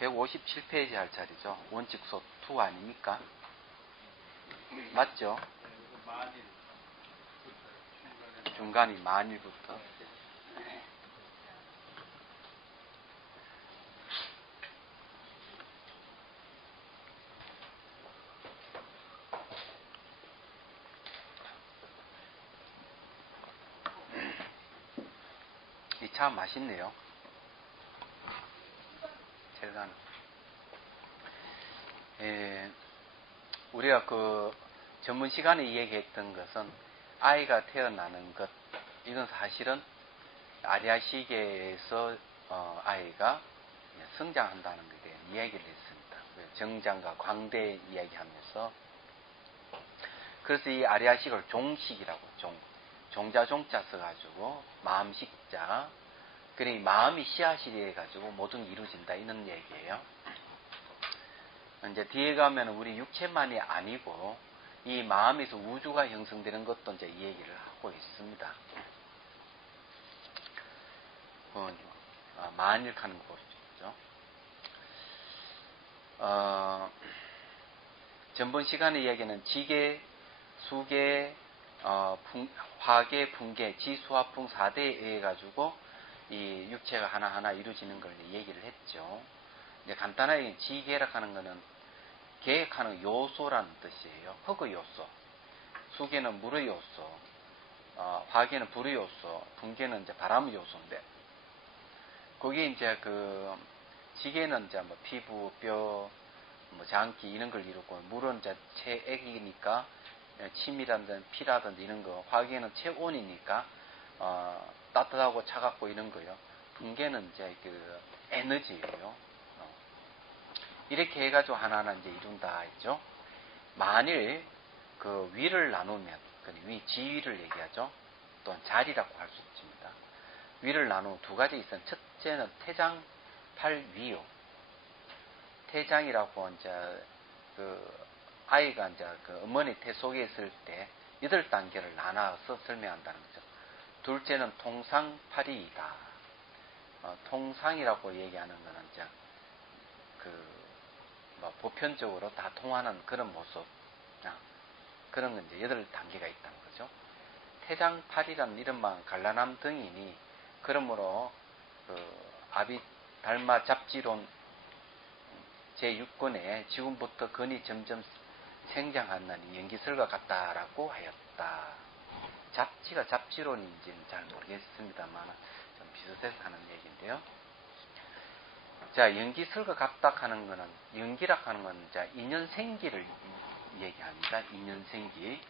157페이지 할 자리죠. 원칙소 2 아닙니까? 맞죠? 중간이 만일부터. 이 차 맛있네요. 제가 우리가 그 전문 시간에 얘기했던 것은 아이가 태어나는 것, 이건 사실은 아리아 시계에서 아이가 성장한다는 것에 대한 이야기를 했습니다. 정장과 광대 이야기하면서. 그래서 이 아리아 시계를 종식이라고, 종자 종자 써가지고 마음식자, 그러니 마음이 씨앗이 돼가지고 모든 게 이루어진다, 이런 얘기예요. 이제 뒤에 가면 우리 육체만이 아니고 이 마음에서 우주가 형성되는 것도 이제 이 얘기를 하고 있습니다. 만일하는 거죠. 전번 시간의 이야기는 지계, 수계, 화계, 풍계, 지수화풍 4대에 의해 가지고 이 육체가 하나하나 이루어지는 걸 얘기를 했죠. 이제 간단하게 지계라 하는 거는 계획하는 요소라는 뜻이에요. 흙의 요소. 수계는 물의 요소. 화계는 불의 요소. 풍계는 이제 바람의 요소인데, 거기에 이제 그 지계는 이제 뭐 피부, 뼈, 뭐 장기 이런 걸 이루고, 물은 이제 체액이니까 침이라든지 피라든지 이런 거, 화계는 체온이니까 따뜻하고 차갑고 이런 거요. 풍계는 이제 그 에너지예요. 이렇게 해가지고 하나하나 이제 이룬다 했죠. 만일 그 위를 나누면, 위 지위를 얘기하죠. 또는 자리라고 할 수 있습니다. 위를 나누면 두 가지 있어요. 첫째는 태장, 팔위요. 태장이라고 이제 그 아이가 이제 그 어머니 태 속에 있을 때 8단계를 나눠서 설명한다는 거죠. 둘째는 통상팔이이다. 통상이라고 얘기하는 거는 이제 뭐 보편적으로 다 통하는 그런 모습, 그런 건 이제 8단계가 있다는 거죠. 태장팔이라는 이름만 갈라남 등이니, 그러므로 아비달마 잡지론 제6권에 지금부터 근이 점점 생장하는 연기설과 같다라고 하였다. 잡지가 잡지론인지는 잘 모르겠습니다만 좀 비슷해서 하는 얘기인데요. 자, 연기설과 같다 하는 거는, 연기라 하는 건 자, 인연생기를 얘기합니다. 인연생기.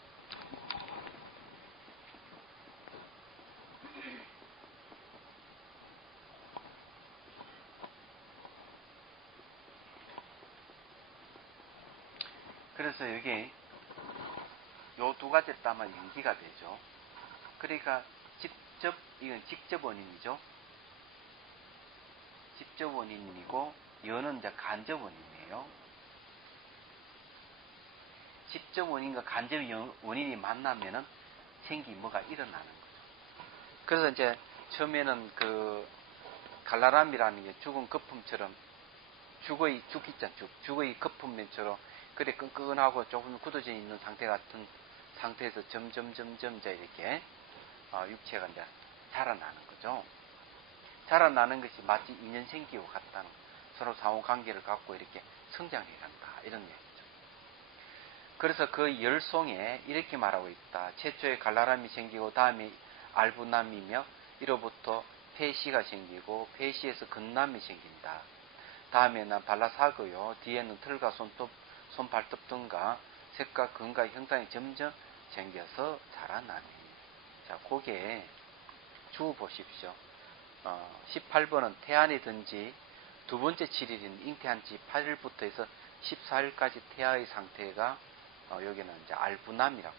그래서 여기 요 두 가지 따면 연기가 되죠. 그러니까 이건 직접 원인이죠. 직접 원인이고, 연은 이제 간접 원인이에요. 직접 원인과 간접 원인이 만나면은 뭐가 일어나는 거죠. 그래서 이제 처음에는 그 갈라람이라는 게 죽은 거품처럼, 죽의 거품면처럼 그래 끈끈하고 조금 굳어져 있는 상태 같은 상태에서 점점 이제 이렇게 육체가 이제 자라나는 거죠. 자라나는 것이 마치 인연생기와 같다는, 서로 상호관계를 갖고 이렇게 성장해 간다, 이런 얘기죠. 그래서 그 열송에 이렇게 말하고 있다. 최초에 갈라람이 생기고 다음에 알부남이며, 이로부터 폐시가 생기고 폐시에서 근남이 생긴다. 다음에는 발라사고요. 뒤에는 털과 손발톱 등과 색과 근과 형상이 점점 생겨서 자라나니. 자, 거기에 주 보십시오. 18번은 태안이 든지 두 번째 7일인 잉태한 지 8일부터 해서 14일까지 태아의 상태가 여기는 이제 알부남이라고.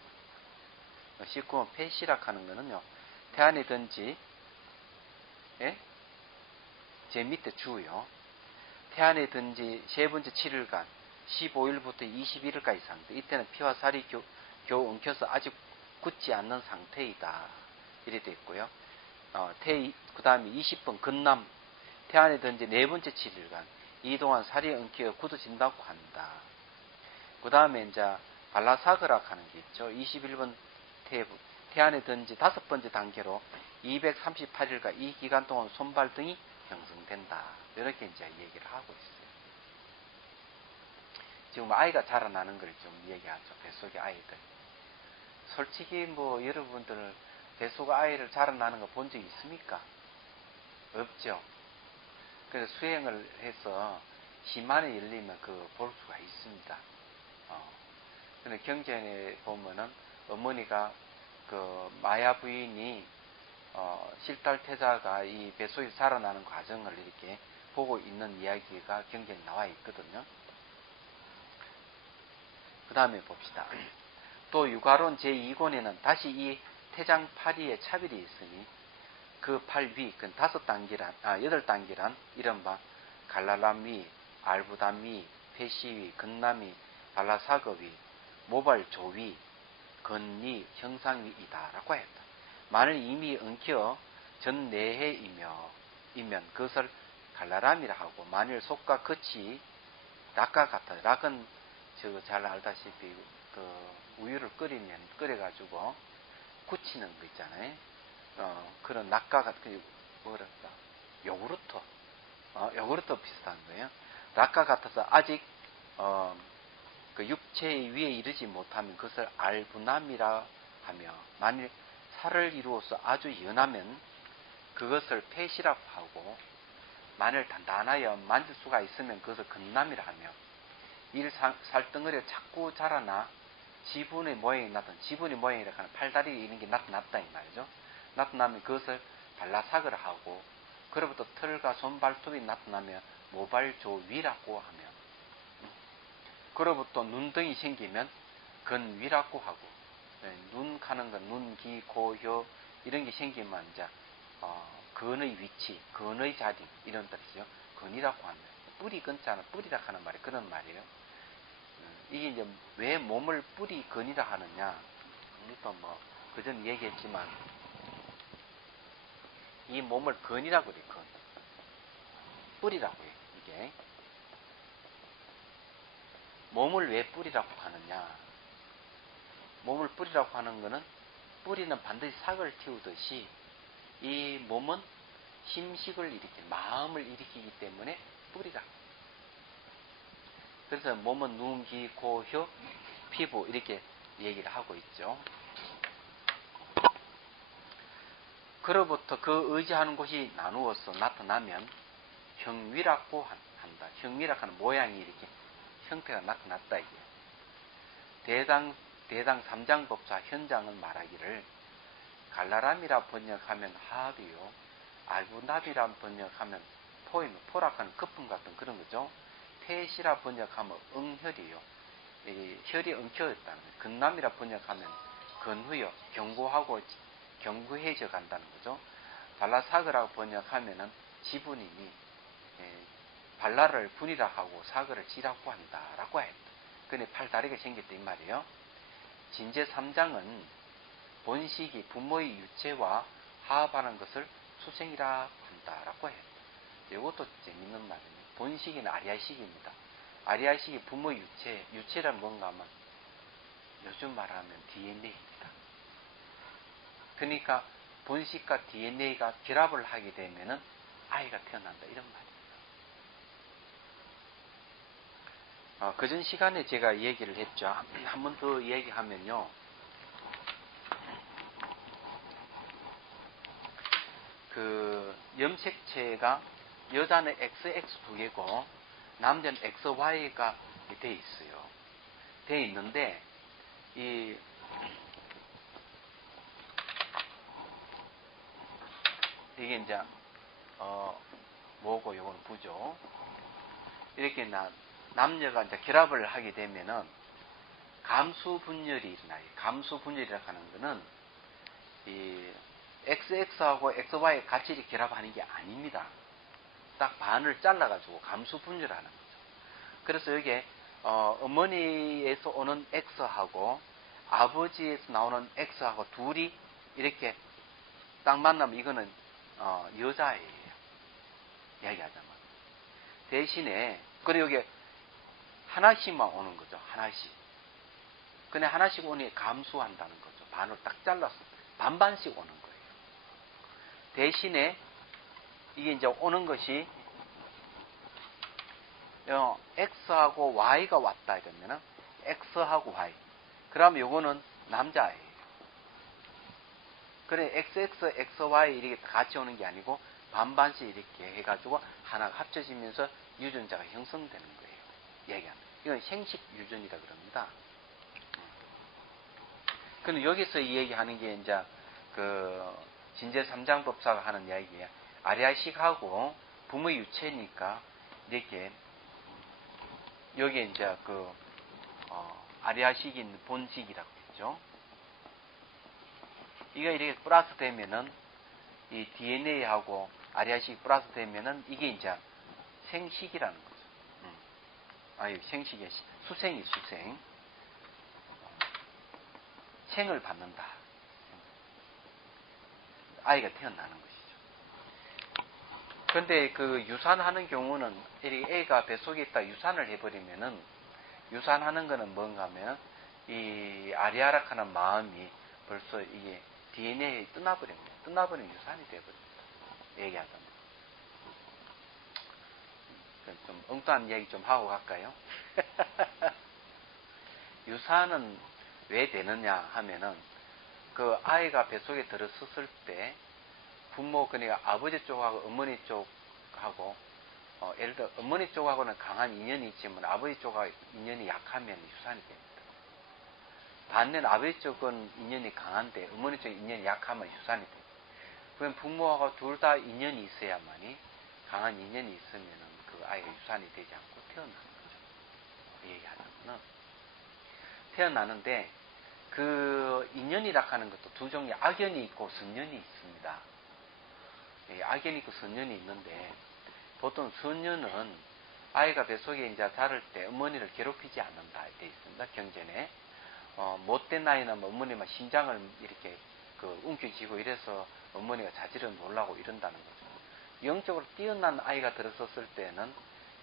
19번 폐시락 하는 거는요, 태안이 든지 제 밑에 주요. 태안이 든지 세 번째 7일간 15일부터 21일까지 상태. 이때는 피와 살이 겨우 엉켜서 아직 굳지 않는 상태이다. 이래 돼 있고요. 그 다음에 20번 근남, 태안이 든지 네 번째 7일간 이 동안 살이 엉켜 굳어진다고 한다. 그 다음에 이제 발라사그락 하는 게 있죠. 21번 태안에 든지 5번째 단계로 238일과 이 기간 동안 손발 등이 형성된다. 이렇게 이제 얘기를 하고 있어요. 지금 아이가 자라나는 걸 좀 얘기하죠. 뱃속의 아이들. 솔직히 뭐 여러분들 뱃속 아이를 자라나는 거 본 적 있습니까? 없죠. 그래서 수행을 해서 심한에 열리면 볼 수가 있습니다. 근데 경전에 보면은 어머니가 마야 부인이 실달태자가 이 뱃속에서 자라나는 과정을 이렇게 보고 있는 이야기가 경전에 나와 있거든요. 그 다음에 봅시다. 또 유가론 제2권에는 다시 이 태장파리의 차별이 있으니 그 팔 위, 그 8단계란 이른바 갈라람위, 알부담위, 페시위, 근남위, 발라사거위, 모발조위, 건위, 형상위이다라고 했다. 만일 이미 엉켜 전내해이면 그것을 갈라람이라 하고, 만일 속과 끝이 락과 같아. 락은 잘 알다시피 우유를 끓여가지고 굳히는 거 있잖아요. 그런 락과 같은 뭐랄까 요구르트 비슷한 거예요. 락과 같아서 아직 그 육체의 위에 이르지 못하면 그것을 알부남이라 하며, 만일 살을 이루어서 아주 연하면 그것을 폐시라고 하고, 만일 단단하여 만질 수가 있으면 그것을 근남이라 하며, 살덩어리가 자꾸 자라나 지분의 모양이 지분의 모양이라 하는 팔다리 이런 게 나타났다 이 말이죠. 나타나면 그것을 발라사그라 하고, 그로부터 털과 손발톱이 나타나면 모발조위라고 하며, 그로부터 눈등이 생기면 근위라고 하고, 눈 가는 건 눈, 귀, 코, 혀 이런 게 생기면 이제 근의 위치, 근의 자리 이런 뜻이죠. 근이라고 하면 뿌리 근자는 뿌리라 하는 말이 그런 말이에요. 이게 이제 왜 몸을 뿌리 근이라 하느냐? 또 그전 얘기했지만 이 몸을 근이라고 그래. 근. 뿌리라고 해요. 이게 몸을 왜 뿌리라고 하느냐? 몸을 뿌리라고 하는 것은 뿌리는 반드시 삭을 틔우듯이 이 몸은 힘식을 마음을 일으키기 때문에 뿌리라. 그래서 몸은 눈, 귀, 코, 혀, 피부 이렇게 얘기를 하고 있죠. 그로부터 그 의지하는 곳이 나누어서 나타나면 형위라고 한다. 형위라고 하는 모양이 이렇게 형태가 나타났다 이게. 대당 3장법사 현장은 말하기를 갈라람이라 번역하면 하비요, 알부납이라 번역하면 포락하는 거품 같은 그런 거죠. 폐시라 번역하면 응혈이요, 혈이 엉켜있다는 거예요. 근남이라 번역하면 근후요, 경구해져 간다는 거죠. 발라사그라고 번역하면은 지분이니 발라를 분이라 하고 사그를 지라고 한다라고 했다. 근데 팔다리가 생겼다 이 말이에요. 진제 3장은 본식이 부모의 유체와 화합하는 것을 수생이라 한다라고 했다. 이것도 재밌는 말입니다. 본식은 아리아식입니다. 아리아식이 부모의 유체란 뭔가 하면 요즘 말하면 DNA입니다. 그러니까 본식과 DNA가 결합을 하게 되면은 아이가 태어난다 이런 말입니다. 그전 시간에 제가 얘기를 했죠. 한 번 더 얘기하면요. 염색체가 여자는 XX 두 개고 남자는 XY가 돼 있어요. 돼 있는데 이게 이제 뭐고 요건 부죠. 이렇게 남녀가 이제 결합을 하게 되면은 감수분열이 일어나요. 감수분열이라고 하는 거는 이 XX하고 XY 같이 이렇게 결합하는 게 아닙니다. 딱 반을 잘라가지고 감수분열하는 거죠. 그래서 여기에 어머니에서 오는 X하고 아버지에서 나오는 X하고 둘이 이렇게 딱 만나면 이거는 여자예요. 이야기하자면. 대신에, 그래, 여기 하나씩만 오는 거죠. 하나씩. 근데 하나씩 오니 감수한다는 거죠. 반으로 딱 잘라서 반반씩 오는 거예요. 대신에 이게 이제 오는 것이 X하고 Y가 왔다 이러면은 X하고 Y. 그러면 요거는 남자예요. 그래 XX, XY 이렇게 같이 오는 게 아니고 반반씩 이렇게 해가지고 하나가 합쳐지면서 유전자가 형성되는 거예요. 얘기하면. 이건 생식 유전이라 그럽니다. 그럼 여기서 이 얘기하는 게 이제 그 진제 삼장법사가 하는 이야기예요. 아리아식하고 부모 유체니까 이렇게 여기에 이제 그 아리아식인 본식이라고 했죠. 이게 이렇게 플러스 되면은 이 DNA하고 아리아식 플러스 되면은 이게 이제 생식이라는 거죠. 아니 생식이 수생이 수생. 생을 받는다. 아이가 태어나는 것이죠. 그런데 그 유산하는 경우는 애가 뱃속에 있다 유산을 해버리면은 유산하는 거는 뭔가 하면 이 아리아락하는 마음이 벌써 이게 DNA에 떠나버립니다. 떠나버리면 유산이 되어버립니다. 얘기하자면. 좀 엉뚱한 얘기 좀 하고 갈까요? 유산은 왜 되느냐 하면은 그 아이가 뱃속에 들어섰을 때 부모 그러니까 아버지 쪽하고 어머니 쪽하고 예를 들어 어머니 쪽하고는 강한 인연이 있지만 아버지 쪽하고 인연이 약하면 유산이 됩니다. 반면 아버지 쪽은 인연이 강한데 어머니 쪽 인연이 약하면 유산이 됩니다. 그럼 부모하고 둘 다 인연이 있어야만이 강한 인연이 있으면은 그 아이가 유산이 되지 않고 태어나는 거죠. 얘기하자면은 태어나는데 그 인연이라 하는 것도 두 종류 악연이 있고 선연이 있습니다. 악연이 있고 선연이 있는데 보통 선연은 아이가 뱃속에 이제 자랄 때 어머니를 괴롭히지 않는다 돼 있습니다. 경전에 못된 아이는 어머니만 심장을 이렇게 그 움켜쥐고 이래서 어머니가 자질을 놀라고 이런다는 거죠. 영적으로 뛰어난 아이가 들었었을 때는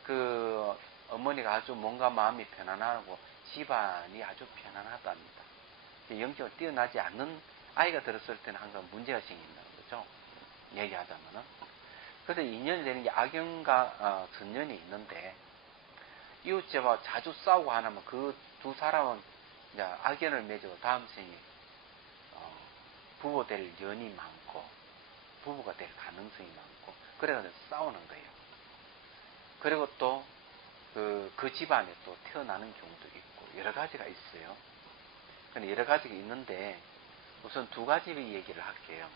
그 어머니가 아주 뭔가 마음이 편안하고 집안이 아주 편안하답니다. 영적으로 뛰어나지 않는 아이가 들었을 때는 항상 문제가 생긴다는 거죠. 얘기하자면은. 그래서 인연이 되는 게 악연과 선연이 있는데 이웃집하고 자주 싸우고 하면 그 두 사람은 이제 악연을 맺어 다음 생에 부부 될 연이 많고 부부가 될 가능성이 많고 그래서 싸우는 거예요. 그리고 또 그 집안에 또 태어나는 경우도 있고 여러 가지가 있어요. 근데 여러 가지가 있는데 우선 두 가지 얘기를 할게요.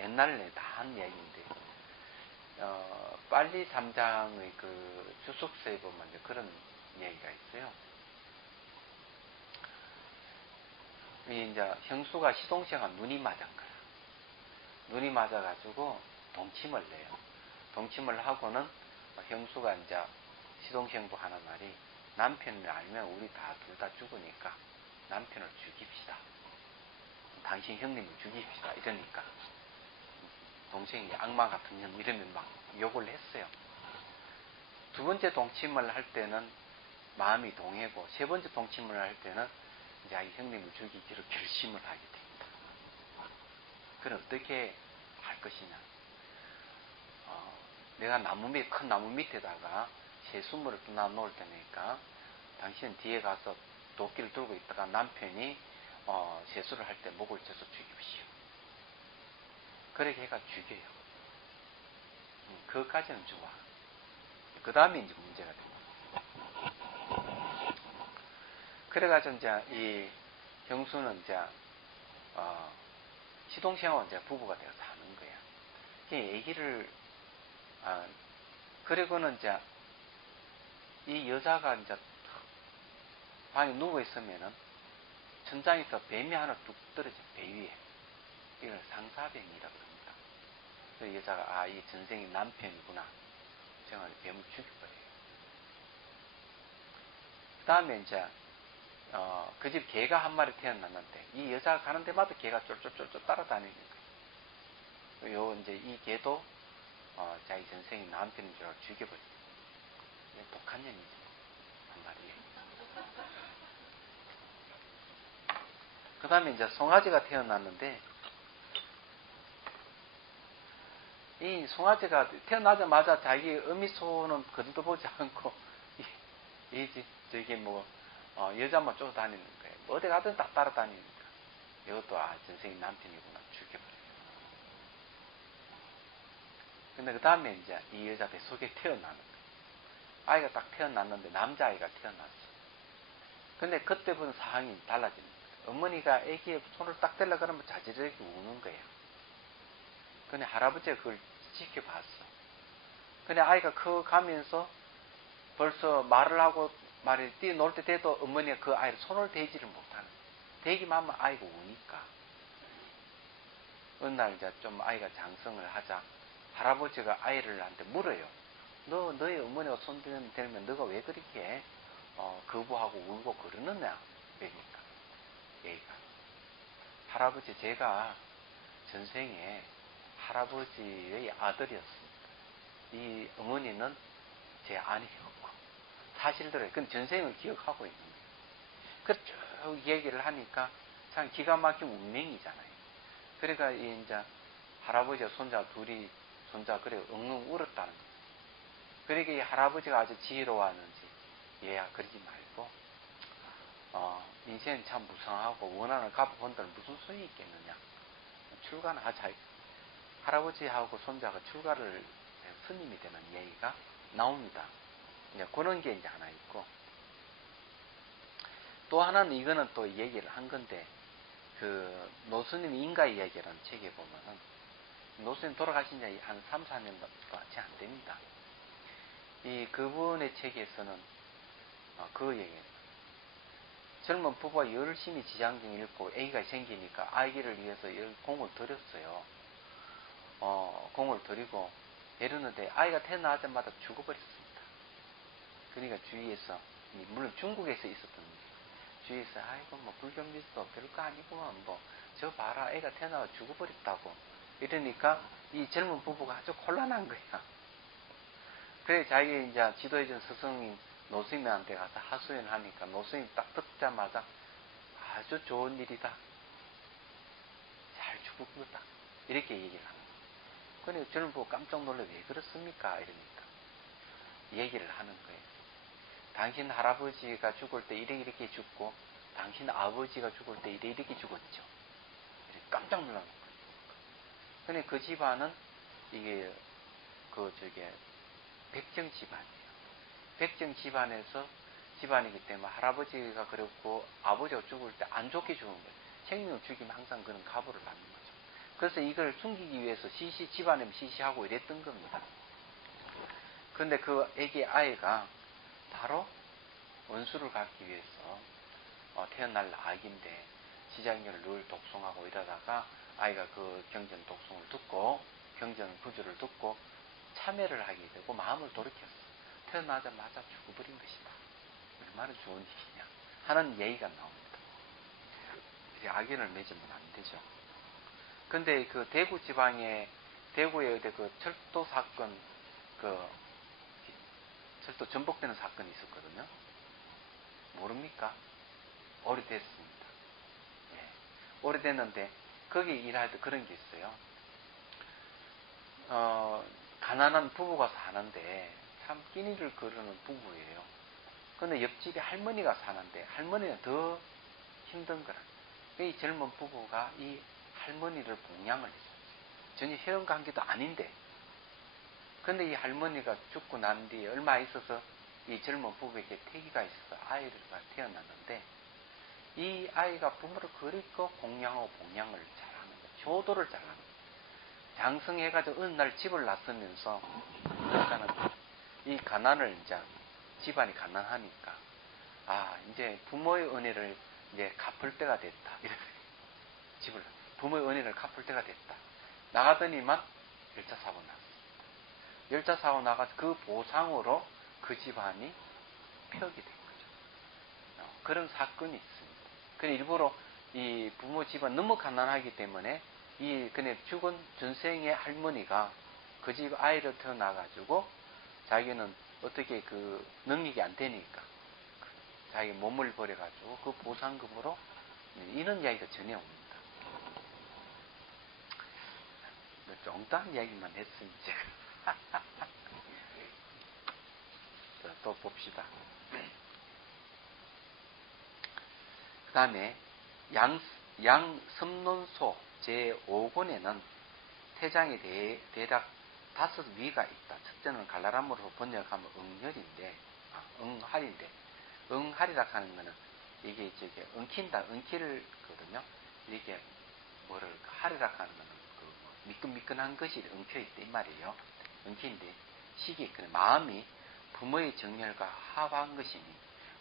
옛날에 다 한 이야기인데 빨리 3장의 그 주석서에 보면 이제 그런 얘기가 있어요. 이제 형수가 시동생한 눈이 맞은 거야. 눈이 맞아가지고 동침을 내요. 동침을 하고는 형수가 이제 시동생도 하는 말이 남편을 알면 우리 둘 다 죽으니까 남편을 죽입시다. 당신 형님을 죽입시다. 이러니까 동생이 악마 같은 년 이러면 막 욕을 했어요. 두 번째 동침을 할 때는 마음이 동해고 세 번째 동침을 할 때는 이제 이 형님을 죽이기로 결심을 하게 됩니다. 그럼 어떻게 할 것이냐? 내가 큰 나무 밑에다가 새수물을 떠나 놓을 테니까 당신 뒤에 가서 도끼를 들고 있다가 남편이 세수를 할 때 목을 쳐서 죽이십시오. 그렇게 해가 죽여요. 그것까지는 좋아. 그 다음에 이제 문제가 됩니다. 그래가지고 이제 이 형수는 이제 시동생하고 이제 부부가 되어 사는 거야. 이 얘기를 그리고는 이제 이 여자가 이제 방에 누워 있으면은 천장에서 뱀이 하나 뚝 떨어져 배 위에. 이걸 상사뱀이라고 합니다. 그 여자가 이 전생이 남편이구나 생각을 뱀을 죽여버려요. 그 다음에 이제 그 집 개가 한 마리 태어났는데 이 여자가 가는 데마다 개가 쫄쫄쫄쫄 따라다니는 거예요. 이제 이 개도 자기 전생이 남편인 줄 알고 죽여버려요. 독한 년이지 한 마리. 그 다음에 이제 송아지가 태어났는데, 이 송아지가 태어나자마자 자기 어미소는 거들떠보지 않고 저기 여자만 쫓아다니는 거예요. 어디 가든 다 따라다니니까 이것도 전생이 남편이구나 죽여버려요. 근데 그 다음에 이제 이 여자 뱃속에 태어나는 거예요. 아이가 딱 태어났는데 남자아이가 태어났어. 근데 그때부터 상황이 달라집니다. 어머니가 아기의 손을 딱 대려고 그러면 자지르게 우는 거예요. 근데 할아버지가 그걸 지켜봤어. 근데 아이가 커가면서 벌써 말을 하고 말을 뛰어놀 때 돼도 어머니가 그 아이를 손을 대지를 못하는 거예요. 대기만 하면 아이가 우니까. 어느 날 이제 좀 아이가 장성을 하자 할아버지가 아이를 한테 물어요. 너희 어머니가 손 들면 너가 왜 그렇게 거부하고 울고 그러느냐? 그러니까 얘가 할아버지 제가 전생에 할아버지의 아들이었습니다. 이 어머니는 제 아내였고 사실대로 근데 전생을 기억하고 있는 거예요. 그쭉 얘기를 하니까 참 기가 막힌 운명이잖아요. 그러니까 이제 할아버지와 손자 둘이 그래 엉엉 울었다는 거예요. 그러니까 이 할아버지가 아주 지혜로웠는지 얘야 그러지 말고 인생은 참 무상하고 원하는 값을 본다면 무슨 소용이 있겠느냐. 출가는 하자. 할아버지하고 손자가 출가를 스님이 되는 얘기가 나옵니다. 이제 그런 게 이제 하나 있고 또 하나는 이거는 또 얘기를 한 건데 그 노스님 인가의 이야기라는 책에 보면은 노스님 돌아가신 지 한 3, 4년밖에 안 됩니다. 이 그분의 책에서는 그 얘기예요. 젊은 부부가 열심히 지장경 읽고 아기가 생기니까 아기를 위해서 공을 들였어요. 공을 들이고 이러는데 아이가 태어나자마자 죽어버렸습니다. 그러니까 주위에서 물론 중국에서 있었던 일이에요. 주위에서 아이고 불경미도 별거 아니구만 저 봐라 애가 태어나서 죽어버렸다고 이러니까 이 젊은 부부가 아주 곤란한 거야. 그래 자기 이제 지도해준 스승인 노스님한테 가서 하소연을 하니까 노스님이 딱 듣자마자 아주 좋은 일이다. 잘 죽은 거다. 이렇게 얘기를 합니다. 그러니까 젊은 부부 깜짝 놀래 왜 그렇습니까? 이러니까 얘기를 하는 거예요. 당신 할아버지가 죽을 때 이렇게 죽고 당신 아버지가 죽을 때 이렇게 죽었죠. 이렇게 깜짝 놀라는 거예요. 근데 그 집안은 이게 백정 집안이에요. 백정 집안이기 때문에 할아버지가 그렇고 아버지가 죽을 때 안 좋게 죽은 거예요. 생명을 죽이면 항상 그런 가부를 받는 거죠. 그래서 이걸 숨기기 위해서 집안에 시시하고 이랬던 겁니다. 그런데 그 애기 아이가 바로 원수를 갖기 위해서 태어날 아기인데 지장경을 늘 독송하고 이러다가 아이가 그 경전 독송을 듣고 경전 구주를 듣고 참회를 하게 되고 마음을 돌이켰어. 태어나자마자 죽어버린 것이다. 얼마나 좋은 일이냐 하는 얘기가 나옵니다. 악연을 맺으면 안 되죠. 근데 그 대구 지방에 대구에 그 철도 사건 철도 전복되는 사건이 있었거든요. 모릅니까? 오래됐습니다. 예. 오래됐는데 거기 일할 때 그런 게 있어요. 가난한 부부가 사는데 참 끼니를 거르는 부부예요. 근데 옆집에 할머니가 사는데 할머니는 더 힘든 거라. 이 젊은 부부가 이 할머니를 봉양을 했어요. 전혀 혈연 관계도 아닌데. 근데 이 할머니가 죽고 난 뒤에 얼마 있어서 이 젊은 부부에게 태기가 있어서 아이가 태어났는데 이 아이가 부모를 그리고 봉양하고 봉양을 잘하는 거예요. 효도를 잘하는 거예요. 장성해가지고 어느 날 집을 나서면서 그러니까는 이 가난을 이제 집안이 가난하니까 이제 부모의 은혜를 이제 갚을 때가 됐다. 이렇게 부모의 은혜를 갚을 때가 됐다. 나가더니만 열차 사고 났어. 열차 사고 나가서 그 보상으로 그 집안이 폐역이 된 거죠. 그런 사건이 있습니다. 그래 일부러 이 부모 집안 너무 가난하기 때문에 그네 죽은 전생의 할머니가 그 집 아이를 태어나가지고 자기는 어떻게 그 능력이 안 되니까 자기 몸을 버려가지고 그 보상금으로 이런 이야기가 전해 옵니다. 엉뚱한 이야기만 했으니 제가 또 봅시다. 그 다음에 양섬론소 제5권에는 태장에 대해 대략 5위가 있다. 첫째는 갈라람으로 번역하면 응할인데, 응할이라 하는 거는 이게 저게 엉킨다, 엉킬거든요. 이렇게 뭐를 할이라 하는 거는 그 미끈미끈한 것이 엉켜 있다 이 말이에요. 엉킨데 시기 마음이 부모의 정열과 합한 것이니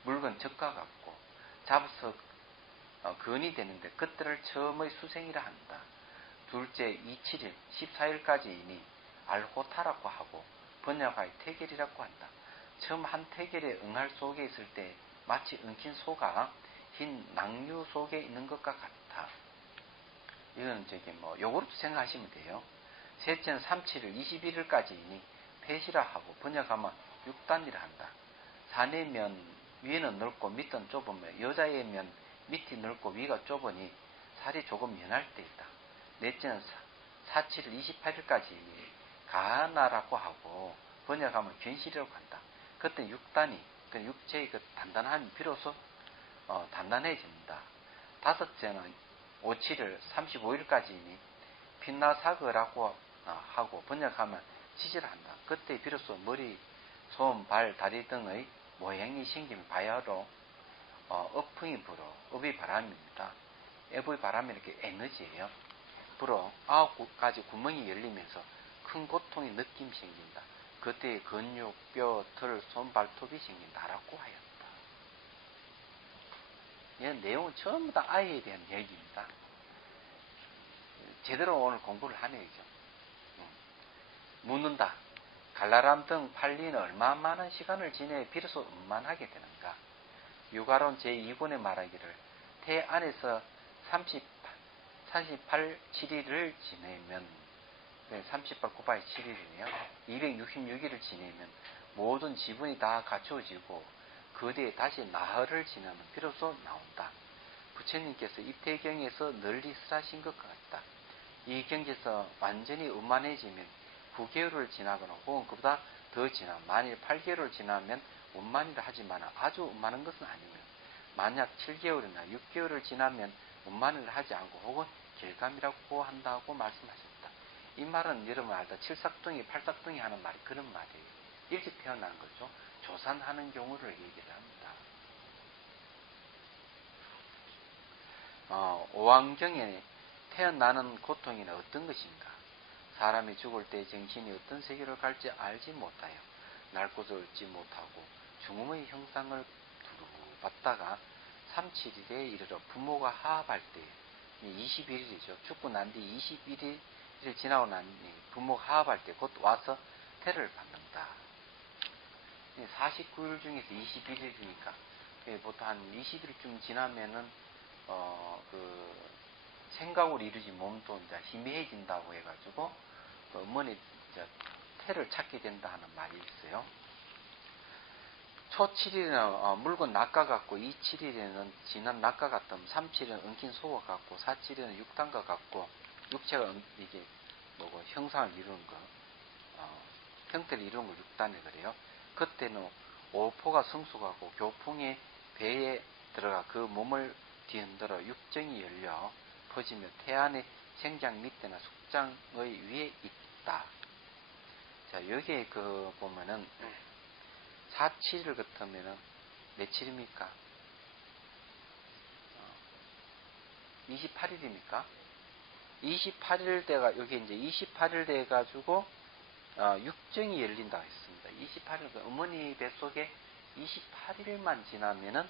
물건 적과 같고 잡서 근이 되는데 그때를 처음의 수생이라 한다. 둘째 27일 14일까지이니 알호타라고 하고 번역하여 태결이라고 한다. 처음 한 태결의 응할 속에 있을 때 마치 엉킨 소가 흰 낭류 속에 있는 것과 같다. 이거는 저기 요거로 생각하시면 돼요. 셋째는 37일 21일까지이니 폐시라 하고 번역하면 6단이라 한다. 사내면 위에는 넓고 밑은 좁으며 여자의 면 밑이 넓고 위가 좁으니 살이 조금 연할 때 있다. 넷째는 47일 28일까지이니 가나라고 하고 번역하면 견실이라고 한다. 그때 6단이 그 육체의 그 단단함이 비로소 단단해진다. 다섯째는 57일 35일까지이니 핀나사그라고 하고 번역하면 치질한다. 그때 비로소 머리, 손, 발, 다리 등의 모양이 생기면 바야로 업풍이 불어 업의 바람입니다. 업의 바람이 이렇게 에너지예요. 불어 9가지 구멍이 열리면서 큰 고통의 느낌이 생긴다. 그때 근육, 뼈, 털, 손, 발톱이 생긴다라고 하였다. 이 내용은 전부 다 아이에 대한 얘기입니다. 제대로 오늘 공부를 하네요. 묻는다. 갈라람 등 팔리는 얼마만한 시간을 지내 비로소 음만하게 되는가? 유가론 제2권에 말하기를 태 안에서 38, 7일을 지내면 38 곱하기 7일이네요. 266일을 지내면 모든 지분이 다 갖추어지고 그 뒤에 다시 나흘을 지나면 비로소 나온다. 부처님께서 입퇴경에서 널리 쓰라신 것 같다. 이 경지에서 완전히 음만해지면 9개월을 지나거나 혹은 그보다 더 지나 만일 8개월을 지나면 음만이라 하지만 아주 음만한 것은 아니며 만약 7개월이나 6개월을 지나면 음만을 하지 않고 혹은 결감이라고 한다고 말씀하셨다. 이 말은 여러분 알다 칠삭둥이 팔삭둥이 하는 말이 그런 말이에요. 일찍 태어난 거죠. 조산하는 경우를 얘기를 합니다. 오왕경에 태어나는 고통이나 어떤 것인가? 사람이 죽을 때 정신이 어떤 세계로 갈지 알지 못하여 날 곳을 얻지 못하고 죽음의 형상을 두루 봤다가 37일에 이르러 부모가 하합할 때 21일이죠. 죽고 난 뒤 21일을 지나고 난 뒤 부모가 하합할 때 곧 와서 태를 받는다. 49일 중에서 21일이니까 보통 한 20일쯤 지나면은 생각으로 이루지 몸도 이제 희미해진다고 해가지고 어머니 태를 찾게 된다 하는 말이 있어요. 초 7일은 물건 낙과 같고 2, 7일에는 진한 낙과 같음, 3, 7일은 엉킨 소와 같고 4, 7일은 육단과 같고 육체가 이게 뭐고 형상을 이루는 거, 형태를 이루는 걸 육단에 그래요. 그때는 오포가 성숙하고 교풍의 배에 들어가 그 몸을 뒤흔들어 육정이 열려 퍼지며 태안의 생장 밑에나 숙장의 위에 있다. 자, 여기에 보면은 4, 7일 같으면은 며칠입니까? 28일입니까? 28일 때가 여기 이제 28일 돼 가지고 육정이 열린다고 했습니다. 28일 어머니 뱃속에 28일만 지나면은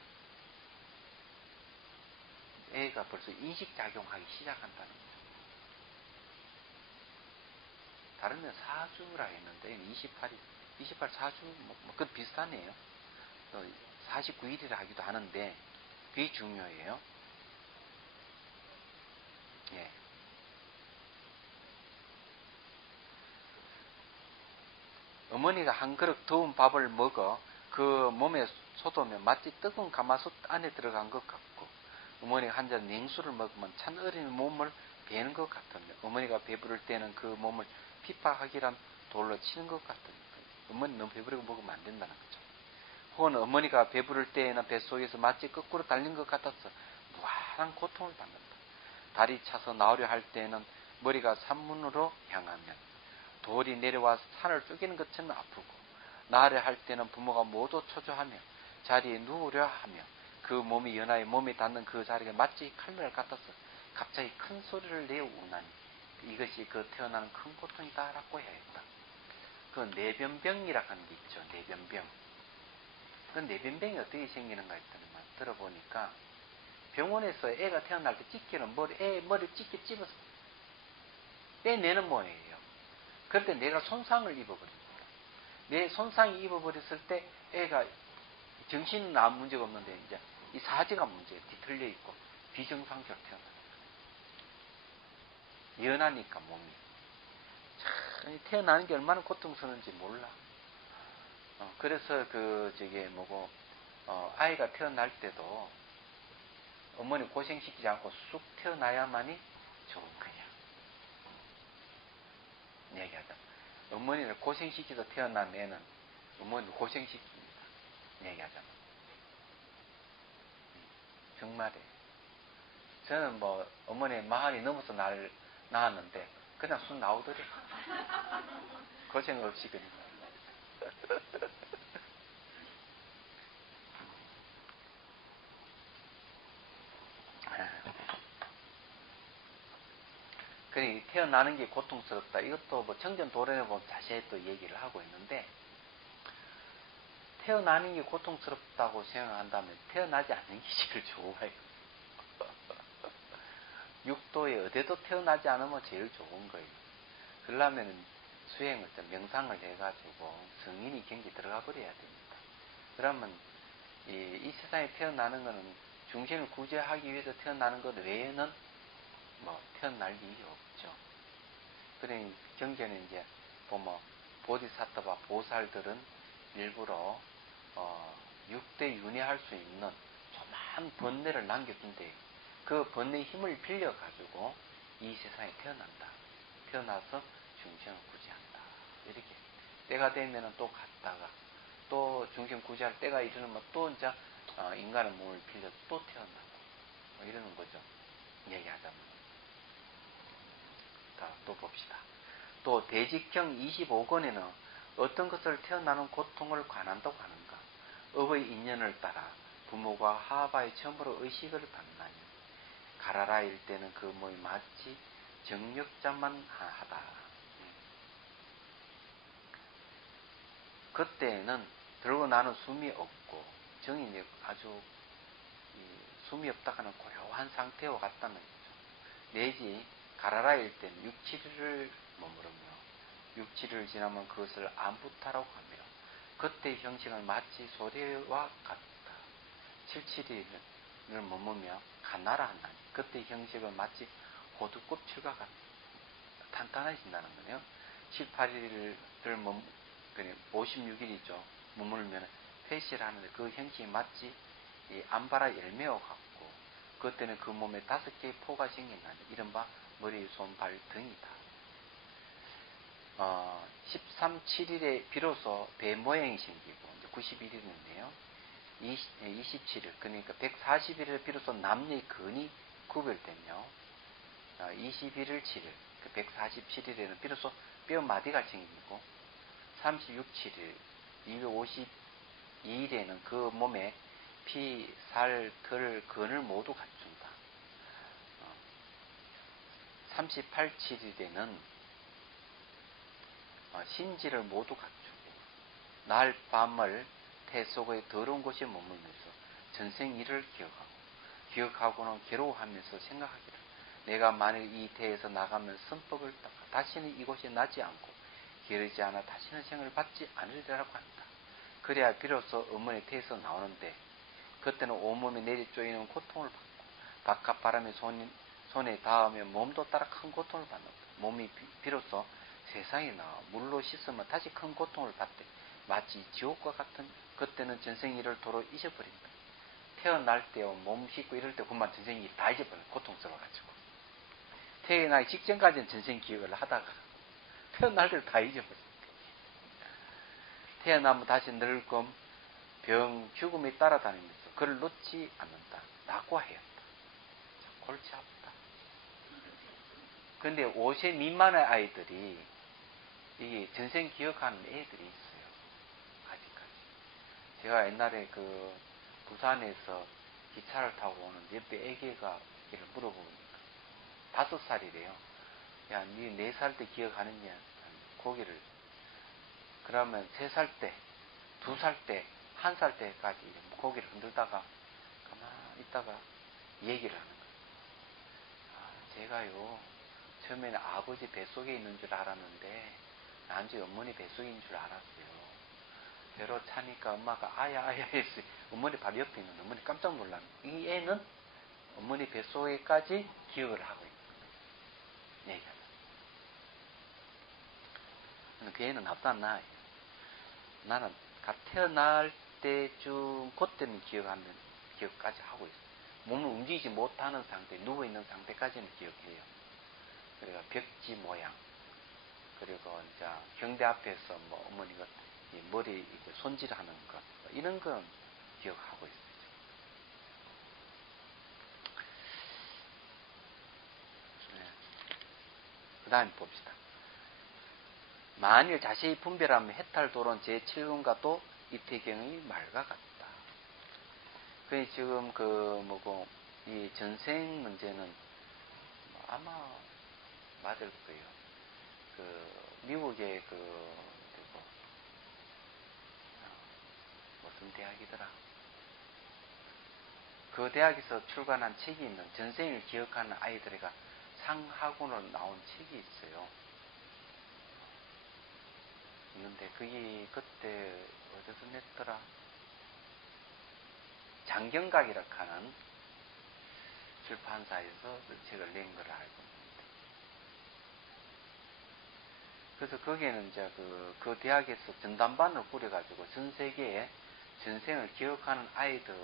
애가 벌써 인식작용하기 시작한다는 거죠. 다른 데는 4주라 했는데 28 4주 그것 비슷하네요. 49일이라 하기도 하는데 그게 중요해요. 예. 어머니가 한 그릇 더운 밥을 먹어 그 몸에 쏟으면 마치 뜨거운 가마솥 안에 들어간 것 같고, 어머니가 한 잔 냉수를 먹으면 찬 어린 몸을 베는 것 같으며, 어머니가 배부를 때는 그 몸을 핍박하기란 돌로 치는 것 같으며, 어머니 너무 배부르고 먹으면 안 된다는 거죠. 혹은 어머니가 배부를 때에는 뱃속에서 마치 거꾸로 달린 것 같아서 무한한 고통을 받는다. 다리 차서 나오려 할 때에는 머리가 산문으로 향하면 돌이 내려와 산을 쪼개는 것처럼 아프고, 나으려 할 때는 부모가 모두 초조하며 자리에 누우려 하며 그 몸이 연하에 몸에 닿는 그 자리가 마치 칼날 같아서 갑자기 큰 소리를 내어 우나니 이것이 그 태어나는 큰 고통이다라고 해야겠다. 그 내변병이라 하는 게 있죠. 내변병. 그 내변병이 어떻게 생기는가 했더니 들어보니까 병원에서 애가 태어날 때 찢기는 애 머리 찢겨 찝어서 빼내는 모양이에요. 그런데 내가 손상을 입어버립니다. 내 손상이 입어버렸을 때 애가 정신은 아무 문제가 없는데 이제 이 사지가 문제에 뒤틀려 있고 비정상적으로 태어나요. 연하니까 몸이. 참 태어나는 게 얼마나 고통스러운지 몰라. 그래서 아이가 태어날 때도 어머니 고생시키지 않고 쑥 태어나야만이 좋은 거야. 얘기하자. 어머니를 고생시키서 태어난 애는 어머니를 고생시킵니다. 얘기하자. 정말에. 저는 어머니 40이 넘어서 낳았는데 그냥 쑥 나오더래. 고생 없이 그냥. 그러니 태어나는 게 고통스럽다. 이것도 청전도련에 보면 자세히 또 얘기를 하고 있는데, 태어나는 게 고통스럽다고 생각한다면 태어나지 않는 게 제일 좋아요. 육도에 어디도 태어나지 않으면 제일 좋은 거예요. 그러려면 수행을, 명상을 해가지고 성인이 경기 들어가 버려야 됩니다. 그러면 이 세상에 태어나는 것은 중생을 구제하기 위해서 태어나는 것 외에는 태어날 일이 없죠. 그러니 경전에 이제 보면 보디사ttva 보살들은 일부러 6대 윤회할 수 있는 조그만 번뇌를 남겨둔대. 그 번뇌의 힘을 빌려가지고 이 세상에 태어난다. 태어나서 중생을 구제한다. 이렇게 때가 되면은 또 갔다가 또 중생 구제할 때가 이르면 또 이제 인간의 몸을 빌려 또 태어나고 이러는 거죠. 얘기하자면. 또 봅시다. 또 대직경 25권에는 어떤 것을 태어나는 고통을 관한다고 하는가? 업의 인연을 따라 부모가 하바의 처음으로 의식을 받나니 가라라일 때는 그 몸이 마치 정력자만 하다. 그때는 들고 나는 숨이 없고 정이 아주 숨이 없다 하는 고요한 상태와 같다는 거죠. 내지 가라라일 때는 6, 7일을 머무르며 6, 7일을 지나면 그것을 안부타라고 하며 그때의 형식은 마치 소리와 같다. 7, 7일을 머무며 가나라 한다니 그때의 형식은 마치 호두껍질과 같다. 탄탄해진다는 거예요. 7, 8일을 56일이죠. 머물면 회시를 하는데 그 형식이 마치 이 암바라 열매와 같고 그때는 그 몸에 5개의 포가 생긴다는 이른바 머리, 손, 발 등이다. 13, 7일에 비로소 배 모양이 생기고 91일인데요. 27일 그러니까 140일에 비로소 남녀의 근이 구별되며 21일 7일 147일에는 비로소 뼈 마디가 생기고 36, 7일 252일에는 그 몸에 피, 살, 털, 근을 모두 갖춘다. 38, 7일에는 신지를 모두 갖추고 날 밤을 태 속의 더러운 곳에 머물면서 전생 일을 기억하고는 괴로워하면서 생각하기를 내가 만일 이 태에서 나가면 선법을 따라 다시는 이곳에 나지 않고 기르지 않아 다시는 생을 받지 않으리라고 한다. 그래야 비로소 어머니 태에서 나오는데 그때는 온몸에 내리쪼이는 고통을 받고 바깥 바람이 손에 닿으며 몸도 따라 큰 고통을 받는다. 몸이 비로소 세상에나 물로 씻으면 다시 큰 고통을 받대. 마치 지옥과 같은 그때는 전생일을 도로 잊어버린다. 태어날 때 몸 씻고 이럴 때 그만 전생일 다 잊어버려. 고통스러워가지고. 태어나기 직전까지는 전생 기억을 하다가 태어날 때 다 잊어버려. 태어나면 다시 늙음, 병, 죽음이 따라다니면서 그를 놓지 않는다. 낙과해야 한다. 골치 아프다. 근데 5세 미만의 아이들이 이게 전생 기억하는 애들이 있어요. 아직까지. 제가 옛날에 그 부산에서 기차를 타고 오는데 옆에 애기가 이를 물어보니까 5살이래요. 야, 니 4살 때 기억하느냐? 고기를. 그러면 3살 때, 2살 때, 1살 때까지 고기를 흔들다가 가만히 있다가 얘기를 하는 거예요. 아, 제가요, 처음에는 아버지 뱃속에 있는 줄 알았는데 나중에 어머니 뱃속인 줄 알았어요. 배로 차니까 엄마가 아야 했어요. 어머니 바로 옆에 있는 어머니 깜짝 놀랐네. 이 애는 어머니 뱃속에까지 기억을 하고 있는 거예요. 얘기하자. 그 애는 나보다 나아요. 나는 태어날 때쯤 그때는 기억까지 하고 있어요. 몸을 움직이지 못하는 상태, 누워있는 상태까지는 기억해요. 그러니까 벽지 모양, 그리고 이제 경대 앞에서 뭐 어머니가 머리 손질하는 것, 이런 건 기억하고 있어요. 네. 그 다음에 봅시다. 만일 자세히 분별하면 해탈도론 제7권과도 이태경의 말과 같다. 그 지금 이 전생 문제는 아마 맞을 거예요. 미국의 무슨 대학이더라. 그 대학에서 출간한 책이 있는 전생을 기억하는 아이들에게 상학원으로 나온 책이 있어요. 있는데 그게 그때 어디서 냈더라. 장경각이라 하는 출판사에서 그 책을 낸 걸 알고 있는데. 그래서 거기에는 이제 그 대학에서 전담반을 꾸려가지고 전 세계에 전생을 기억하는 아이들을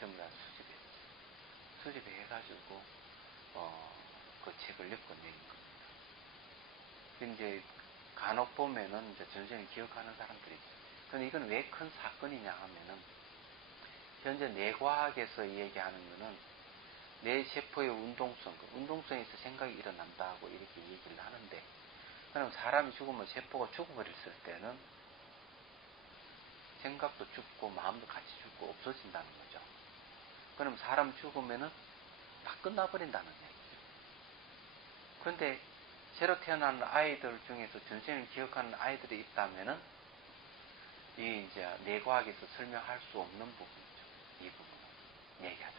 전부 다 수집해가지고 그 책을 엮어낸 겁니다. 이제 간혹 보면은 이제 전생을 기억하는 사람들이 있죠. 근데 이건 왜 큰 사건이냐 하면은 현재 뇌과학에서 얘기하는 거는 뇌 세포의 운동성에서 생각이 일어난다고 이렇게 얘기를 하는데, 그럼 사람이 죽으면 세포가 죽어버렸을 때는 생각도 죽고 마음도 같이 죽고 없어진다는 거죠. 그럼 사람 죽으면은 다 끝나버린다는 얘기죠. 그런데 새로 태어나는 아이들 중에서 전생을 기억하는 아이들이 있다면은 이 이제 뇌과학에서 설명할 수 없는 부분이죠. 이 부분은 얘기하자.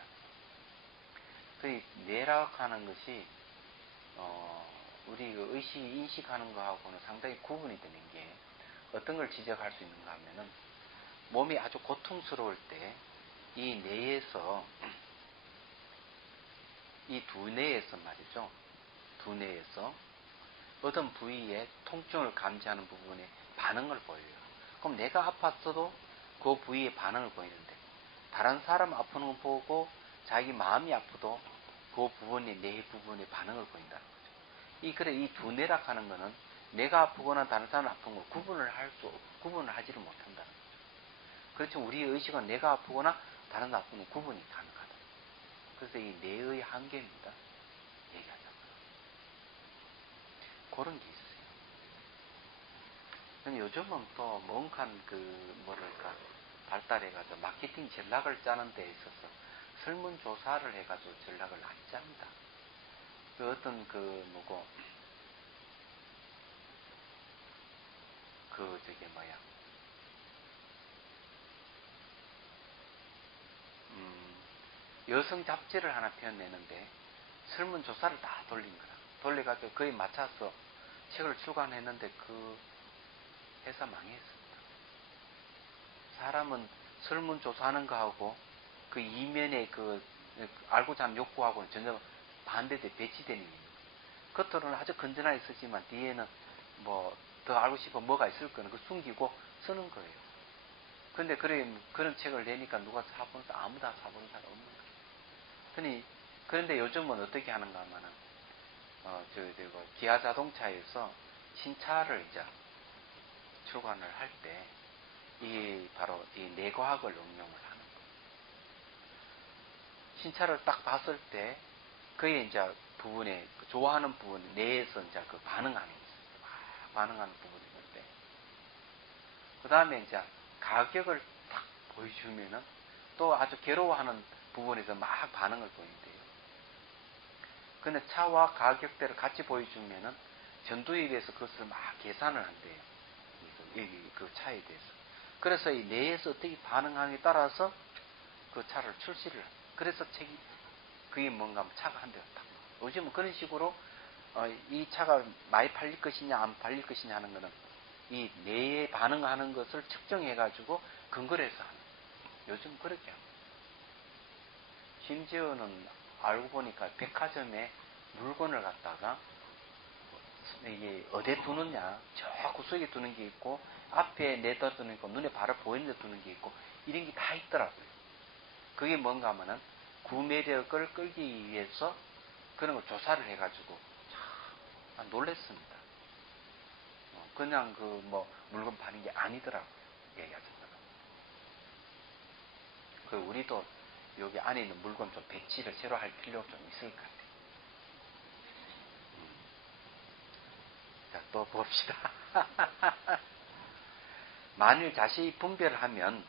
그 뇌라고 하는 것이 우리 의식 인식하는 거하고는 상당히 구분이 되는 게 어떤 걸 지적할 수 있는가 하면은 몸이 아주 고통스러울 때 이 뇌에서 이 두뇌에서 말이죠. 두뇌에서 어떤 부위에 통증을 감지하는 부분에 반응을 보여요. 그럼 내가 아팠어도 그 부위에 반응을 보이는데 다른 사람 아프는 거 보고 자기 마음이 아프도 그 부분이 뇌 부분에 반응을 보인다는 거죠. 이 두뇌라 하는 거는 내가 아프거나 다른 사람 아픈 걸 구분을 하지를 못한다는 거죠. 그렇죠. 우리의 의식은 내가 아프거나 다른 사람 아픈 건 구분이 가능하다. 그래서 이 뇌의 한계입니다. 얘기하자면. 그런 게 있어요. 근데 요즘은 또 뭔가 발달해가지고 마케팅 전략을 짜는 데 있어서 설문조사를 해가지고 전략을 안 짭니다. 어떤 여성 잡지를 하나 펴내는데 설문조사를 다 돌린 거라. 돌려가지고 거의 맞춰서 책을 출간했는데 그 회사 망했습니다. 사람은 설문조사하는 거하고 그 이면에 알고자 하는 욕구하고는 전혀 반대돼 배치되는 겁니다. 겉으로는 아주 건전하게 쓰지만 뒤에는 뭐 더 알고 싶어 뭐가 있을 거는 그 숨기고 쓰는 거예요. 근데 그런 책을 내니까 누가 사보는 사람, 아무도 사보는 사람 없는 거예요. 그런데 요즘은 어떻게 하는가 하면은, 기아 자동차에서 신차를 이제 출간을 할 때, 이게 바로 이 내과학을 응용을 하는 거예요. 신차를 딱 봤을 때, 그게 이제 부분에, 좋아하는 부분 내에서 이제 그 반응하는 게 있어요. 막 반응하는 부분이 있는데, 그 다음에 이제 가격을 딱 보여주면은 또 아주 괴로워하는 부분에서 막 반응을 보인대요. 근데 차와 가격대를 같이 보여주면은 전두엽에서 그것을 막 계산을 한대요. 그 차에 대해서. 그래서 이 뇌에서 어떻게 반응하느냐에 따라서 그 차를 출시를. 그래서 그게 뭔가 하면 차가 한 대가 딱. 요즘은 그런 식으로 이 차가 많이 팔릴 것이냐 안 팔릴 것이냐 하는 거는 이 뇌에 반응하는 것을 측정해가지고 근거를 해서 하는 거예요. 요즘 그렇게 합니다. 심지어는 알고 보니까 백화점에 물건을 갖다가 이게 어디에 두느냐, 저 구석에 두는 게 있고 앞에 내다 두는 게 있고 눈에 바로 보이는 데 두는 게 있고 이런 게 다 있더라고요. 그게 뭔가 하면은 구매력을 끌기 위해서 그런 걸 조사를 해가지고 참 놀랬습니다. 그냥 물건 파는 게 아니더라고요. 얘기하셨다가. 우리도 여기 안에 있는 물건 좀 배치를 새로 할 필요가 좀 있을 것 같아요. 자, 또 봅시다. 만일 자세히 분별하면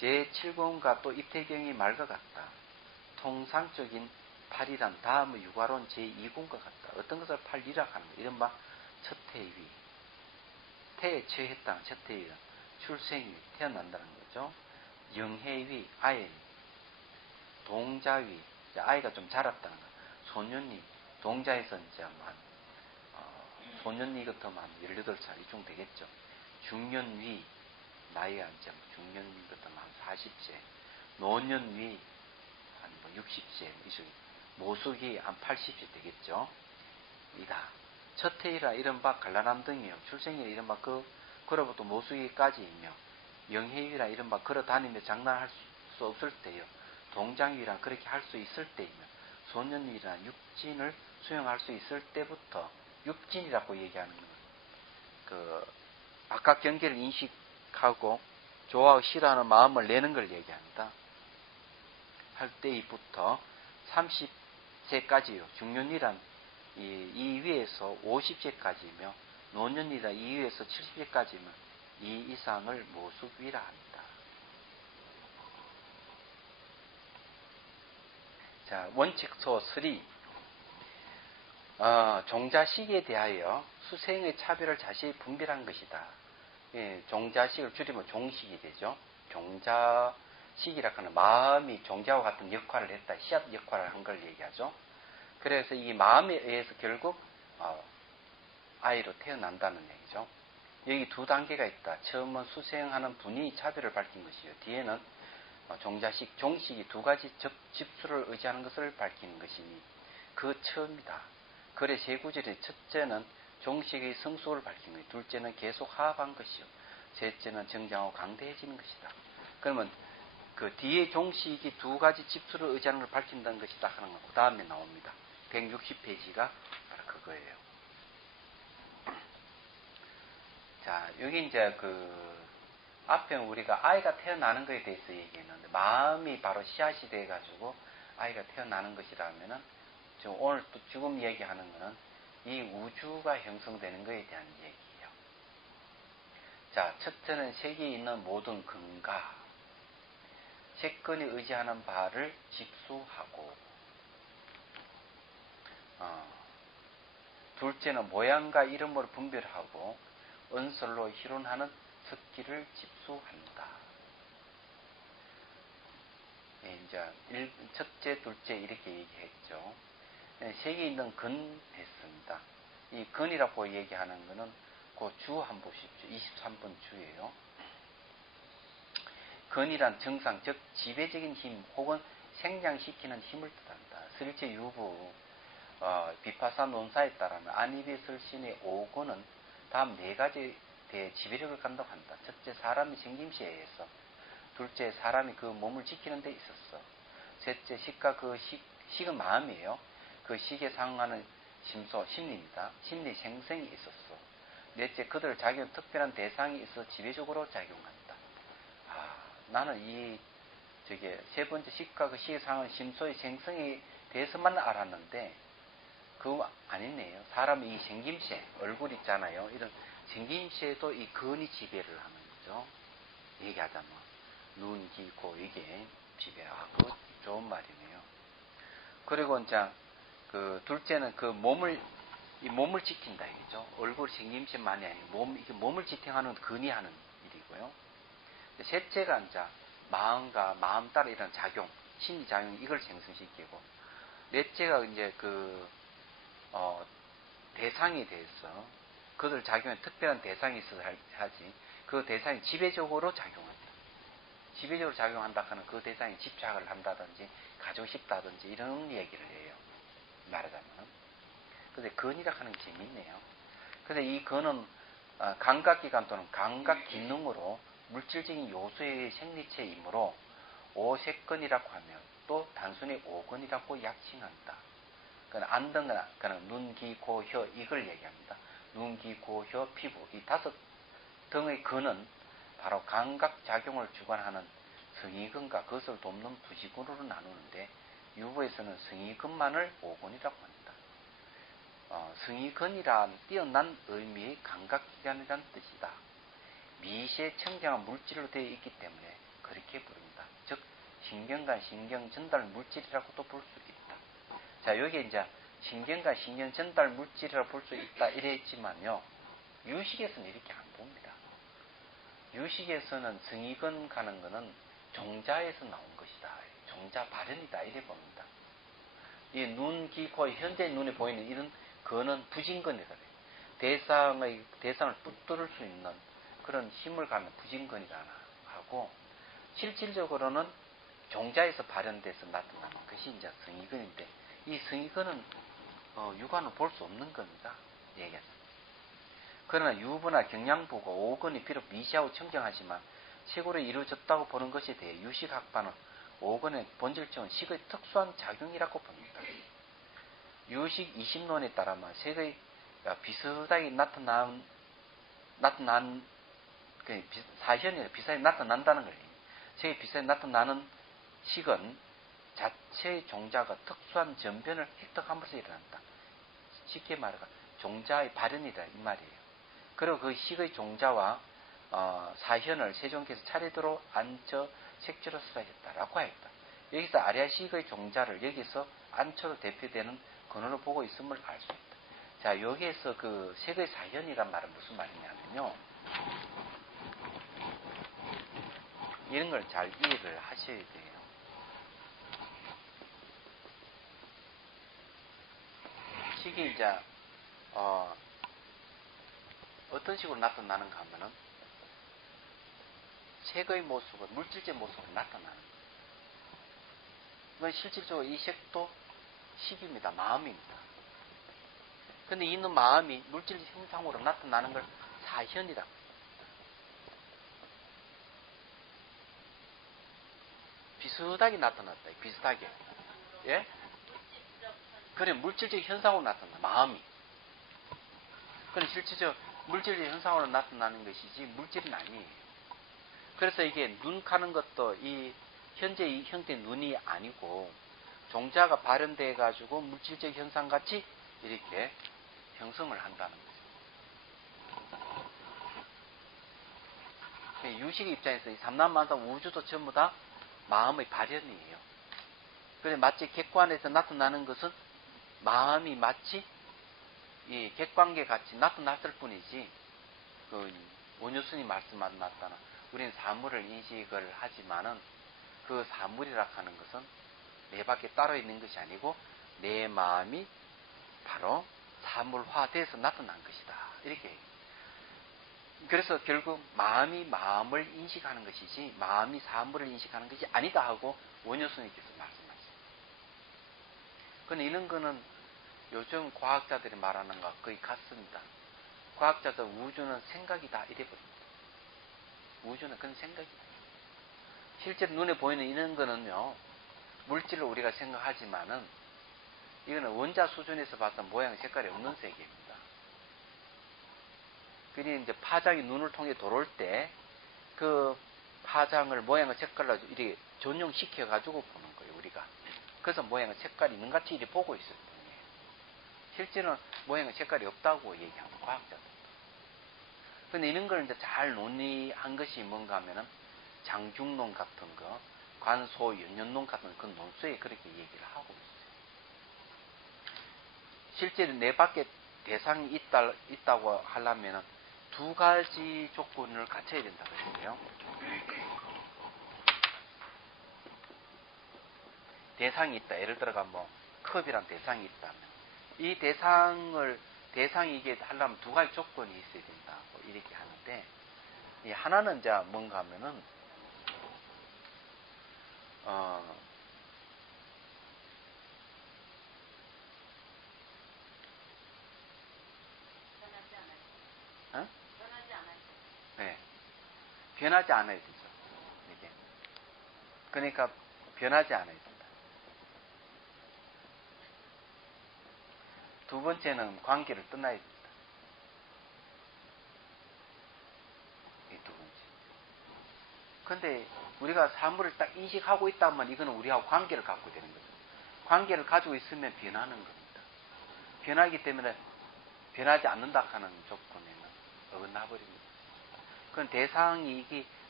제7공과 또 이태경의 말과 같다. 통상적인 팔이란 다음의 유가론 제2공과 같다. 어떤 것을 팔리라 하는 거. 이른바 첫태위. 태에 처해했다는 첫태위는 출생위, 태어난다는 거죠. 영해위, 아예위. 동자위, 아이가 좀 자랐다는 거. 소년위, 동자에서 이제 소년위 같으면 18살 이쯤 되겠죠. 중년위, 나이가 이제 중년위 같으면 40세. 노년위, 한 60세. 모숙이 한 80세 되겠죠. 이다. 첫해이라 이른바 갈라남등이요. 출생이라 이른바 그로부터 모숙이까지이며, 영해위라 이른바 걸어 다니며 장난할 수 없을 때요. 동장위라 그렇게 할 수 있을 때이며, 소년위라 육진을 수용할 수 있을 때부터 육진이라고 얘기하는 건 아까 경계를 인식하고 좋아하고 싫어하는 마음을 내는 걸 얘기한다. 할 때부터 30세까지요. 중년이란 이 위에서 50세까지며 노년이라 이 위에서 70세까지면 이 이상을 모숙위라 한다. 자, 원칙소 3. 종자식에 대하여 수생의 차별을 자세히 분별한 것이다. 예, 종자식을 줄이면 종식이 되죠. 종자식이라 하는 마음이 종자와 같은 역할을 했다. 씨앗 역할을 한 걸 얘기하죠. 그래서 이 마음에 의해서 결국 아이로 태어난다는 얘기죠. 여기 두 단계가 있다. 처음은 수생하는 분이 차별을 밝힌 것이요. 뒤에는 종자식, 종식이 두 가지 집수를 의지하는 것을 밝히는 것이니 그 처음이다. 그래 세 구절의 첫째는 종식의 성숙을 밝힌 것이요. 둘째는 계속 하합한 것이요. 셋째는 정장하고 강대해지는 것이다. 그러면 그 뒤에 종식이 두 가지 집수를 의지하는 걸 밝힌다는 것이다 하는 건 그 다음에 나옵니다. 160페이지가 바로 그거예요. 자, 여기 이제 앞에 우리가 아이가 태어나는 것에 대해서 얘기했는데, 마음이 바로 씨앗이 돼가지고 아이가 태어나는 것이라면은, 오늘 또 지금 얘기하는 거는 이 우주가 형성되는 것에 대한 얘기예요. 자, 첫째는 세계에 있는 모든 근가, 세권이 의지하는 바를 집수하고, 둘째는 모양과 이름으로 분별하고 언설로 희론하는 특기를 집수한다. 예, 이제 첫째, 둘째 이렇게 얘기했죠. 세계에 있는 근 했습니다. 이 근이라고 얘기하는 거는 그 주 한번 보십시오. 23번 주예요. 근이란 정상, 즉 지배적인 힘 혹은 생장시키는 힘을 뜻한다. 설제 유부 비파사 논사에 따르면 안이비설신의 5권은 다음 4가지 대 지배력을 갖는다고 한다. 첫째, 사람의 생김새에 의해서. 둘째, 사람이 그 몸을 지키는 데 있었어. 셋째, 식과 식은 마음이에요. 그 식에 상응하는 심소, 심리입니다. 심리 생성이 있었어. 넷째, 그들 작용 특별한 대상이 있어 지배적으로 작용한다. 나는 세 번째 식과 그 식에 상응하는 심소의 생성에 대해서만 알았는데, 그거 아니네요. 사람의 이 생김새, 얼굴 있잖아요. 이런 생김새에도 이 근이 지배를 하는 거죠. 얘기하자면 눈, 귀, 코 이게 지배하고 좋은 말이네요. 그리고 이제 둘째는 이 몸을 지킨다 이거죠. 얼굴 생김새만이 아니고 이게 몸을 지탱하는 근이 하는 일이고요. 셋째가 이제 마음과 마음 따라 이런 작용, 심리 작용 이걸 생성시키고, 넷째가 이제 대상에 대해서 그들 작용에 특별한 대상이 있어서 하지, 그 대상이 지배적으로 작용한다. 지배적으로 작용한다 하는 그 대상에 집착을 한다든지 가지고 싶다든지 이런 얘기를 해요. 말하자면. 근데 근이라 하는 게 재밌네요. 근데 이 근은 감각기관 또는 감각기능으로 물질적인 요소의 생리체이므로 오색근이라고 하며 또 단순히 오근이라고 약칭한다. 안등은 눈, 귀, 코, 혀 이걸 얘기합니다. 눈, 귀, 코, 혀, 피부 이 5 등의 근은 바로 감각작용을 주관하는 성의근과 그것을 돕는 부지근으로 나누는데, 유부에서는 성의근만을 오근이라고 합니다. 성의근이란 뛰어난 의미의 감각기관이라는 뜻이다. 미시에 청정한 물질로 되어 있기 때문에 그렇게 부릅니다. 즉 신경과 신경 전달 물질이라고도 볼 수 있다. 자, 여기 이제 신경과 신경 전달 물질이라고 볼 수 있다 이랬지만요, 유식에서는 이렇게 안 봅니다. 유식에서는 성의근 가는 것은 종자에서 나온 것이다. 종자 발현이다 이래 봅니다. 이 눈, 귀, 코 현재 눈에 보이는 이런 근은 부진근이다. 대상을 붙들을 수 있는 그런 힘을 갖는 부진근이라 하고, 실질적으로는 종자에서 발현돼서 나타나는 것이 이제 성의근인데, 이 성의근은 육안으로 볼 수 없는 겁니다. 얘기했습니다. 그러나 유부나 경량부가 오근이 비록 미시하고 청정하지만 식으로 이루어졌다고 보는 것에 대해 유식학파는 오근의 본질적인 식의 특수한 작용이라고 봅니다. 유식 20논에 따르면 색의 비슷하게 나타난 사현이 비슷하게 나타난다는 거예요. 색이 비슷하게 나타나는 식은 자체의 종자가 특수한 전변을 획득함으로써 일어난다. 쉽게 말해서 종자의 발현이다 이 말이에요. 그리고 그 식의 종자와 사현을 세종께서 차례대로 안처 색조로 수사했다라고 하였다. 여기서 아리아식의 종자를 여기서 안처로 대표되는 근원으로 보고 있음을 알 수 있다. 자, 여기에서 그 색의 사현이란 말은 무슨 말이냐면요, 이런 걸 잘 이해를 하셔야 돼요. 식이 이제 어떤 식으로 나타나는가 하면은 색의 모습은 물질적 모습으로 나타나는 거예요. 이건 실질적으로 이 색도 식입니다. 마음입니다. 근데 이는 마음이 물질 형상으로 나타나는 걸 사현이라고 합니다. 비슷하게 나타났다. 비슷하게. 예? 그래, 물질적 현상으로 나타난다. 마음이. 그래, 실질적 물질적 현상으로 나타나는 것이지 물질은 아니에요. 그래서 이게 눈 가는 것도 이 현재 이 형태의 눈이 아니고 종자가 발현돼 가지고 물질적 현상 같이 이렇게 형성을 한다는 거죠. 유식의 입장에서 이 삼란만상 우주도 전부 다 마음의 발현이에요. 그래, 마치 객관에서 나타나는 것은 마음이 마치 이 객관계 같이 나타났을 뿐이지, 원효스님 말씀만 맞다나 우리는 사물을 인식을 하지만은 그 사물이라 하는 것은 내 밖에 따로 있는 것이 아니고 내 마음이 바로 사물화돼서 나타난 것이다. 이렇게. 그래서 결국 마음이 마음을 인식하는 것이지 마음이 사물을 인식하는 것이 아니다 하고 원효스님께서 말씀하셨습니다. 그런데 이런 거는 요즘 과학자들이 말하는 것과 거의 같습니다. 과학자들 우주는 생각이다 이래버립니다. 우주는 그런 생각이다. 실제로 눈에 보이는 이런 거는요, 물질을 우리가 생각하지만은 이거는 원자 수준에서 봤던 모양 색깔이 없는 세계입니다. 그리 이제 파장이 눈을 통해 들어올 때 그 파장을 모양의 색깔로 이렇게 전용시켜 가지고 보는 거예요, 우리가. 그래서 모양의 색깔이 있는 같이 이렇게 보고 있을 뿐이에요. 실제는 모양의 색깔이 없다고 얘기하는 과학자들. 근데 이런 걸 이제 잘 논의한 것이 뭔가 하면은 장중론 같은 거, 관소 연연론 같은 그 논수에 그렇게 얘기를 하고 있어요. 실제로 내 밖에 대상이 있다고 하려면은 두 가지 조건을 갖춰야 된다고 했어요. 대상이 있다. 예를 들어가 뭐 컵이란 대상이 있다면 이 대상이 이게 하려면 두 가지 조건이 있어야 된다고 이렇게 하는데, 이 하나는 이제 뭔가 하면은 네, 변하지 않아야 되죠. 이게. 그러니까 변하지 않아야 된다. 두 번째는 관계를 떠나야 된다. 이 두 번째. 근데 우리가 사물을 딱 인식하고 있다면 이거는 우리하고 관계를 갖고 되는 거죠. 관계를 가지고 있으면 변하는 겁니다. 변하기 때문에 변하지 않는다 하는 조건에는 어긋나버립니다. 그건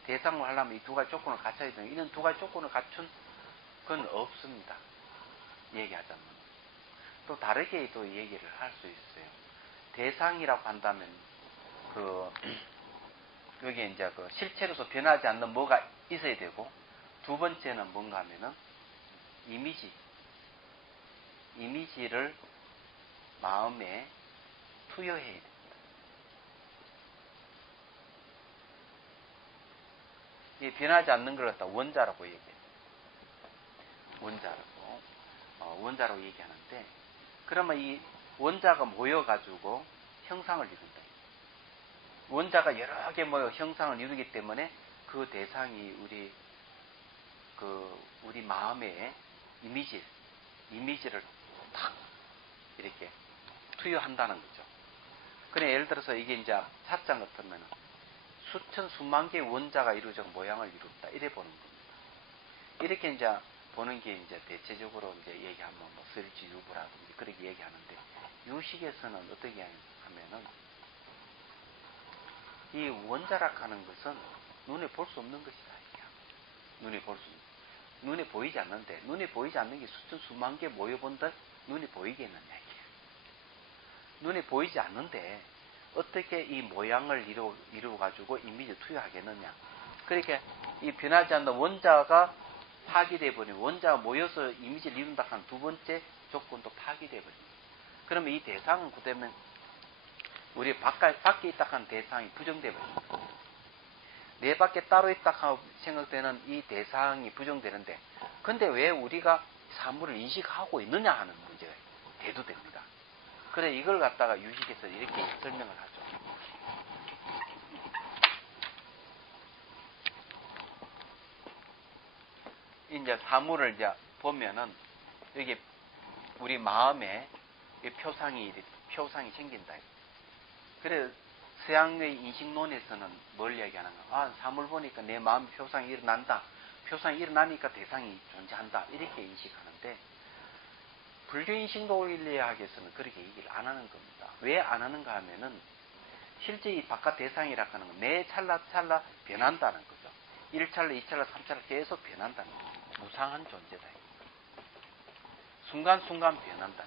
대상을 하려면 이 두 가지 조건을 갖춰야 되는, 이런 두 가지 조건을 갖춘 건 없습니다. 얘기하자면. 또 다르게 또 얘기를 할 수 있어요. 대상이라고 한다면, 여기에 이제 실체로서 변하지 않는 뭐가 있어야 되고, 두 번째는 뭔가 하면은, 이미지를 마음에 투여해야 됩니다. 이 변하지 않는 걸 갖다 원자라고 얘기해요. 원자라고 얘기하는데, 그러면 이 원자가 모여가지고 형상을 이룬다. 원자가 여러 개 모여 형상을 이루기 때문에 그 대상이 우리 마음에 이미지를 탁 이렇게 투여한다는 거죠. 그래, 예를 들어서 이게 이제 사장 같으면 수천 수만 개의 원자가 이루어져 모양을 이룬다 이래 보는 겁니다. 이렇게 이제 보는 게 이제 대체적으로 이제 얘기하면 뭐 설지유부라든지 그렇게 얘기하는데, 유식에서는 어떻게 하면은 이 원자라 하는 것은 눈에 볼 수 없는 것이다. 눈에 보이지 않는데, 눈에 보이지 않는 게 수천 수만 개 모여본들 눈에 보이겠느냐 이게. 눈에 보이지 않는데 어떻게 이 모양을 이루어가지고 이미지 투여하겠느냐. 그러니까 이 변하지 않는 원자가 파기돼 버리면, 원자가 모여서 이미지를 이룬다 하는 두 번째 조건도 파기돼 버립니다. 그러면 이 대상은 그다음에 우리 밖에 있다 하는 대상이 부정돼 버립니다. 내 밖에 따로 있다 하고 생각되는 이 대상이 부정되는데, 근데 왜 우리가 사물을 인식하고 있느냐 하는 문제가 대두됩니다. 그래, 이걸 갖다가 유식에서 이렇게 설명을 하죠. 이제 사물을 이제 보면은 여기 우리 마음에 표상이 생긴다. 그래, 서양의 인식론에서는 뭘 얘기하는가? 사물 보니까 내 마음 표상이 일어난다. 표상이 일어나니까 대상이 존재한다. 이렇게 인식하는데, 불교인식론리학에서는 그렇게 얘기를 안 하는 겁니다. 왜 안 하는가 하면은, 실제 이 바깥 대상이라고 하는 건 매 찰나찰나 변한다는 거죠. 1찰나, 2찰나, 3찰나 계속 변한다는 거죠. 무상한 존재다. 순간순간 변한다.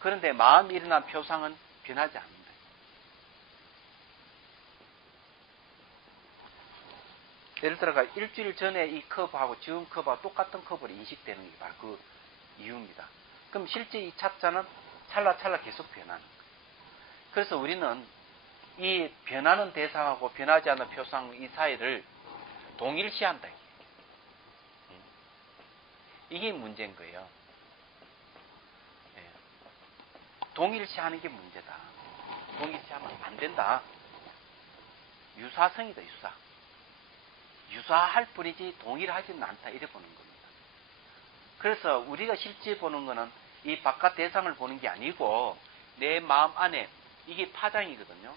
그런데 마음이 일어난 표상은 변하지 않는다. 예를 들어가 일주일 전에 이 컵하고 지금 컵하고 똑같은 컵으로 인식되는 게 바로 그 이유입니다. 그럼 실제 이 차자는 찰나찰나 계속 변하는 거예요. 그래서 우리는 이 변하는 대상하고 변하지 않는 표상 이 사이를 동일시한다. 이게 문제인 거예요. 동일시하는 게 문제다. 동일시하면 안 된다. 유사성이다, 유사. 유사할 뿐이지 동일하지는 않다. 이래 보는 겁니다. 그래서 우리가 실제 보는 거는 이 바깥 대상을 보는 게 아니고 내 마음 안에 이게 파장이거든요.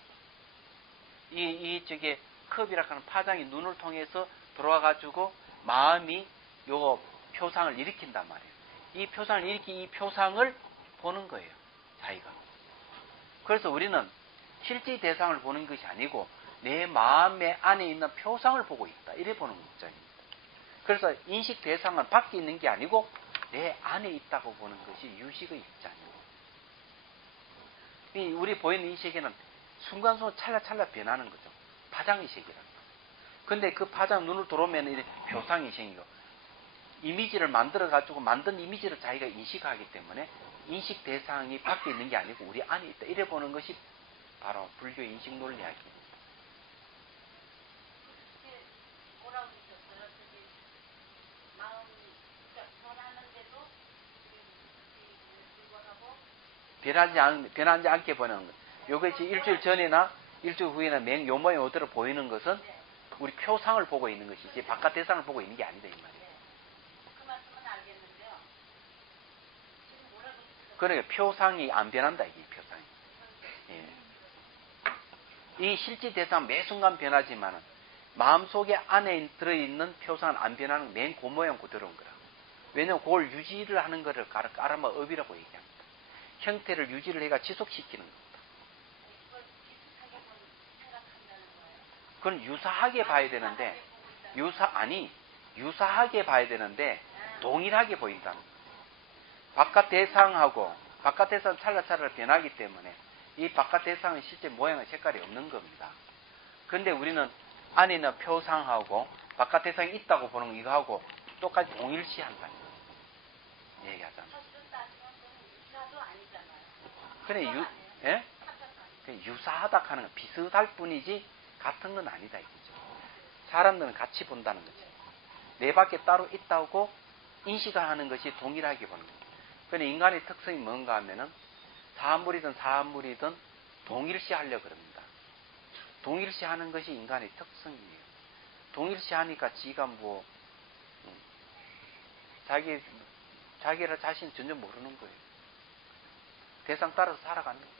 저게 컵이라고 하는 파장이 눈을 통해서 들어와가지고 마음이 요 표상을 일으킨단 말이에요. 이 표상을 일으킨 이 표상을 보는 거예요. 자기가. 그래서 우리는 실제 대상을 보는 것이 아니고 내 마음의 안에 있는 표상을 보고 있다. 이래 보는 입장입니다. 그래서 인식 대상은 밖에 있는 게 아니고 내 안에 있다고 보는 것이 유식의 입장이에요. 우리 보이는 이 세계는 순간순간 찰나찰나 변하는 거죠. 파장의 세계라는 거예요. 근데 그 파장 눈을 들어오면 이제 표상이 생기고 이미지를 만들어가지고 만든 이미지를 자기가 인식하기 때문에 인식 대상이 밖에 있는 게 아니고 우리 안에 있다. 이래 보는 것이 바로 불교 인식 논리학입니다. 변하지 않게 보는 것. 요것이 일주일 전이나 일주일 후에나 요 모양이 어디로 보이는 것은 우리 표상을 보고 있는 것이지 바깥 대상을 보고 있는 게 아니다 이 말이에요. 그 말씀은 알겠는데요. 그러니까 표상이 안 변한다 이게 표상이. 예. 이 실제 대상 매 순간 변하지만은 마음속에 안에 들어있는 표상은 안 변하는 맨 그 모양 그대로인 거라. 왜냐면 그걸 유지를 하는 거를 까라마 업이라고 얘기합니다. 형태를 유지를 해가 지속시키는 겁니다. 그건 유사하게 봐야 되는데 유사하게 봐야 되는데 동일하게 보인다는 거예요. 바깥 대상은 찰나찰나 변하기 때문에 이 바깥 대상은 실제 모양의 색깔이 없는 겁니다. 그런데 우리는 안에 있는 표상하고 바깥 대상이 있다고 보는 이거하고 똑같이 동일시한다. 얘기하잖아요. 그래, 예? 유사하다 하는 건 비슷할 뿐이지 같은 건 아니다 이거죠. 사람들은 같이 본다는 거죠. 내 밖에 따로 있다고 인식하는 것이 동일하게 보는 거예요. 그런데 인간의 특성이 뭔가 하면은 사물이든 동일시 하려고 그럽니다. 동일시 하는 것이 인간의 특성이에요. 동일시 하니까 지가 자기를 자신 전혀 모르는 거예요. 대상 따라서 살아가는 거예요.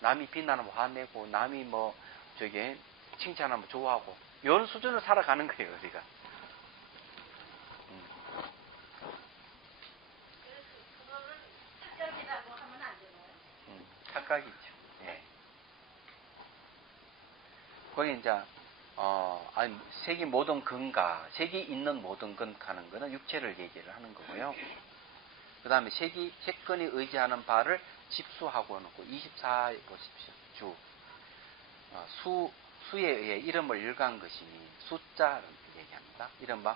남이 비난하면 화내고, 남이 칭찬하면 좋아하고, 이런 수준으로 살아가는 거예요, 우리가. 그거를 착각이라고 하면 안 되나요? 착각이죠. 예. 거기 이제, 색이 모든 근가, 색이 있는 모든 근가는 거는 육체를 얘기를 하는 거고요. 그 다음에 색근이 의지하는 바를 집수하고 놓고 24에 보십시오. 수에 의해 이름을 일간 것이니 숫자를 얘기합니다. 이른바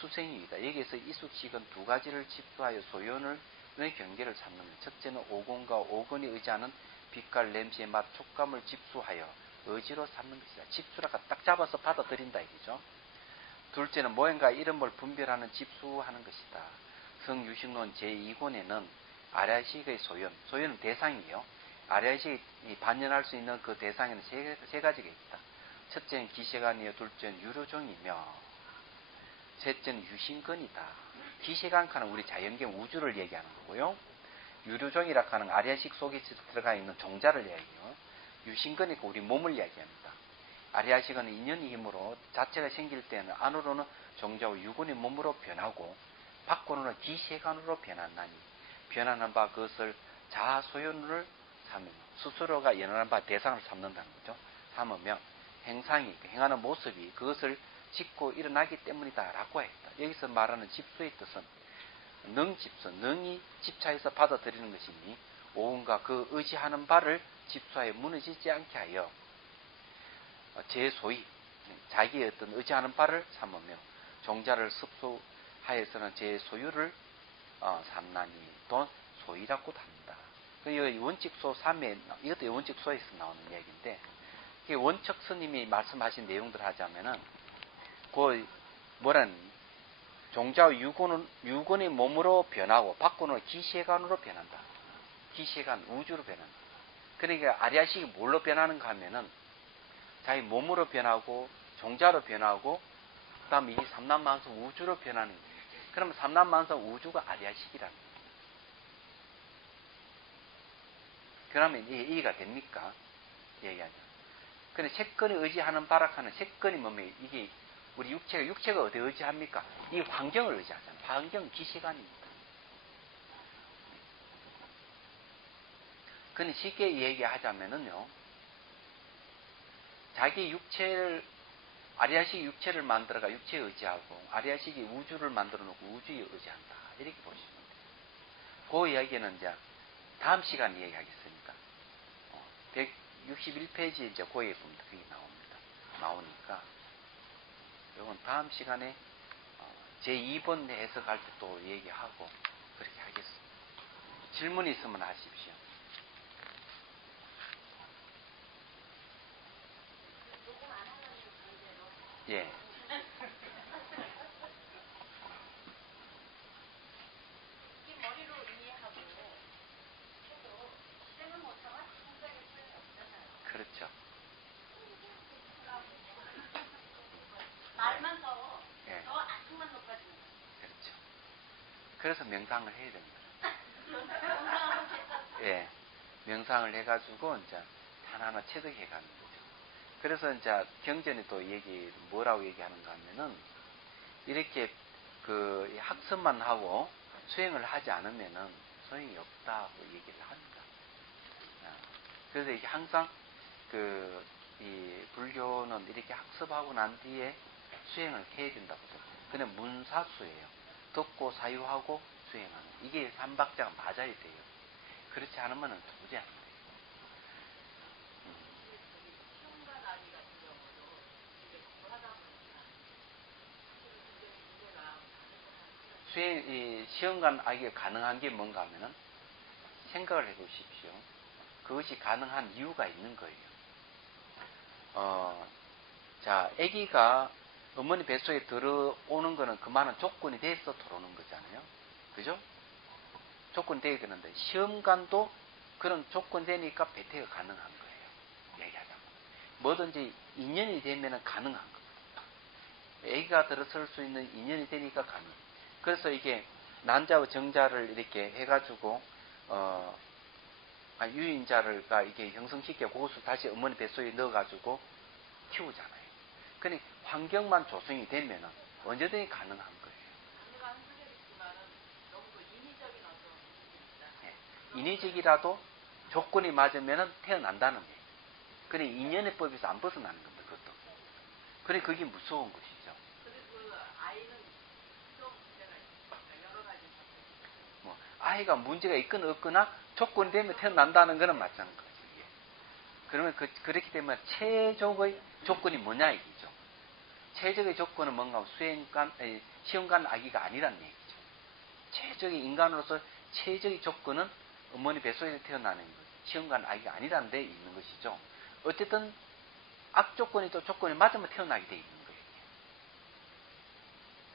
수생이다. 여기에서 이숙식은 두 가지를 집수하여 소연의 경계를 잡는 것. 첫째는 오건과 오건이 의지하는 빛깔, 냄새, 맛, 촉감을 집수하여 의지로 삼는 것이다. 집수라가 딱 잡아서 받아들인다 이거죠. 둘째는 모양과 이름을 분별하는 집수하는 것이다. 성유식론 제2권에는 아리아식의 소연은 대상이에요. 아리아식이 반연할 수 있는 그 대상에는 세 가지가 있다. 첫째는 기세관이요, 둘째는 유료종이며, 셋째는 유신근이다. 기세관카는 우리 자연경 우주를 얘기하는 거고요. 유료종이라 하는 아리아식 속에 들어가 있는 종자를 얘기해요. 유신근이니까 우리 몸을 이야기합니다. 아리아식은 인연의 힘으로 자체가 생길 때는 안으로는 종자와 유근의 몸으로 변하고 밖으로는 기세관으로 변한다니 변하는 바 그것을 자소연을 삼으며 스스로가 연하는 바 대상을 삼는다는 거죠. 삼으며 행상이 행하는 모습이 그것을 짓고 일어나기 때문이다 라고 했다. 여기서 말하는 집수의 뜻은 능집수, 능이 집차해서 받아들이는 것이니 오은과 그 의지하는 바를 집수하여 무너지지 않게 하여 제 소위 자기의 어떤 의지하는 바를 삼으며 종자를 습수하여서는 제 소유를 삼나니 돈 소유라고도 합니다. 이 원칙소 3에 이것도 원칙소에서 나오는 이야기인데 원척 스님이 말씀하신 내용들 하자면은 그 종자와 유근의 몸으로 변하고 밖으로는 기세관으로 변한다. 기시간, 우주로 변한다. 그러니까 아리아식이 뭘로 변하는가 하면은 자기 몸으로 변하고 종자로 변하고 그다음에 이 삼란만성 우주로 변하는 거예요. 그러면 삼란만성 우주가 아리아식이라는 거예요. 그러면 이해가 됩니까? 얘기하죠. 근데 채권이 의지하는 바락하는 채권이 뭡니까? 이게 우리 육체가 어디 의지합니까? 이 환경을 의지하잖아요. 환경 기시간입니다. 근데 쉽게 얘기하자면은요, 자기 육체를, 아리아식이 육체를 만들어가 육체에 의지하고, 아리아식이 우주를 만들어 놓고 우주에 의지한다. 이렇게 보시면 돼요. 그 이야기는 이제 다음 시간에 얘기하겠습니다. 161페이지 이제 고에 보면 그게 나옵니다. 나오니까, 이건 다음 시간에 제2번 해석할 때 또 얘기하고, 그렇게 하겠습니다. 질문 있으면 하십시오. 예. 이 머리로 이해하고 해도 실행을 못하면 생각에 소용이 없잖아요. 그렇죠. 말만 더 예. 아픔만 높아지는 거예요. 그렇죠. 그래서 명상을 해야 됩니다. 건강한 세상. 예. 명상을 해가지고, 이제, 하나하나 체득해 가는 거죠. 그래서 이제, 경전에 또 뭐라고 얘기하는가 하면은, 이렇게 이 학습만 하고 수행을 하지 않으면은 소용이 없다고 얘기를 합니다. 그래서 이게 항상 이 불교는 이렇게 학습하고 난 뒤에 수행을 해야 된다고 해요. 그냥 문사수예요. 듣고 사유하고 수행하는. 이게 삼박자가 맞아야 돼요. 그렇지 않으면 도저히 안 돼요. 시험관 아기 같은 경우도 이제 공부하다 보니까 굉장히 문제가 이 시험관 악이 가능한 게 뭔가 하면은 생각을 해 보십시오. 그것이 가능한 이유가 있는 거예요. 자, 아기가 어머니 뱃속에 들어오는 거는 그만한 조건이 돼서 들어오는 거잖아요. 그죠? 조건이 되어야 되는데, 시험관도 그런 조건 되니까 배태가 가능한 거예요. 얘기하자면. 뭐든지 인연이 되면 가능한 겁니다. 아기가 들어설 수 있는 인연이 되니까 가능. 그래서 이게 난자와 정자를 이렇게 해가지고, 유인자를가 이게 형성시켜 그것을 다시 어머니 뱃속에 넣어가지고 키우잖아요. 근데 환경만 조성이 되면 언제든지 가능한 거예요. 가능한 하겠지만은 너무 인위적인 어떤 부분이 있다. 인위적이라도 조건이 맞으면 태어난다는 거예요. 그래 인연의 법에서 안 벗어나는 겁니다. 그것도. 그래 그게 무서운 것이죠. 그리고 그 아이는 좀 문제가 있으니까 여러 가지 뭐 아이가 문제가 있거나 없거나 조건이 되면 태어난다는 것은 마찬가지예요. 그러면 그렇기 때문에 최적의 조건이 뭐냐 이기죠. 최적의 조건은 뭔가 시험관 아기가 아니란 얘기죠. 최적의 인간으로서 최적의 조건은 어머니 뱃속에서 태어나는 것, 시험관 아기가 아니라는 데 있는 것이죠. 어쨌든 악조건이 또 조건이 맞으면 태어나게 돼 있는 거예요.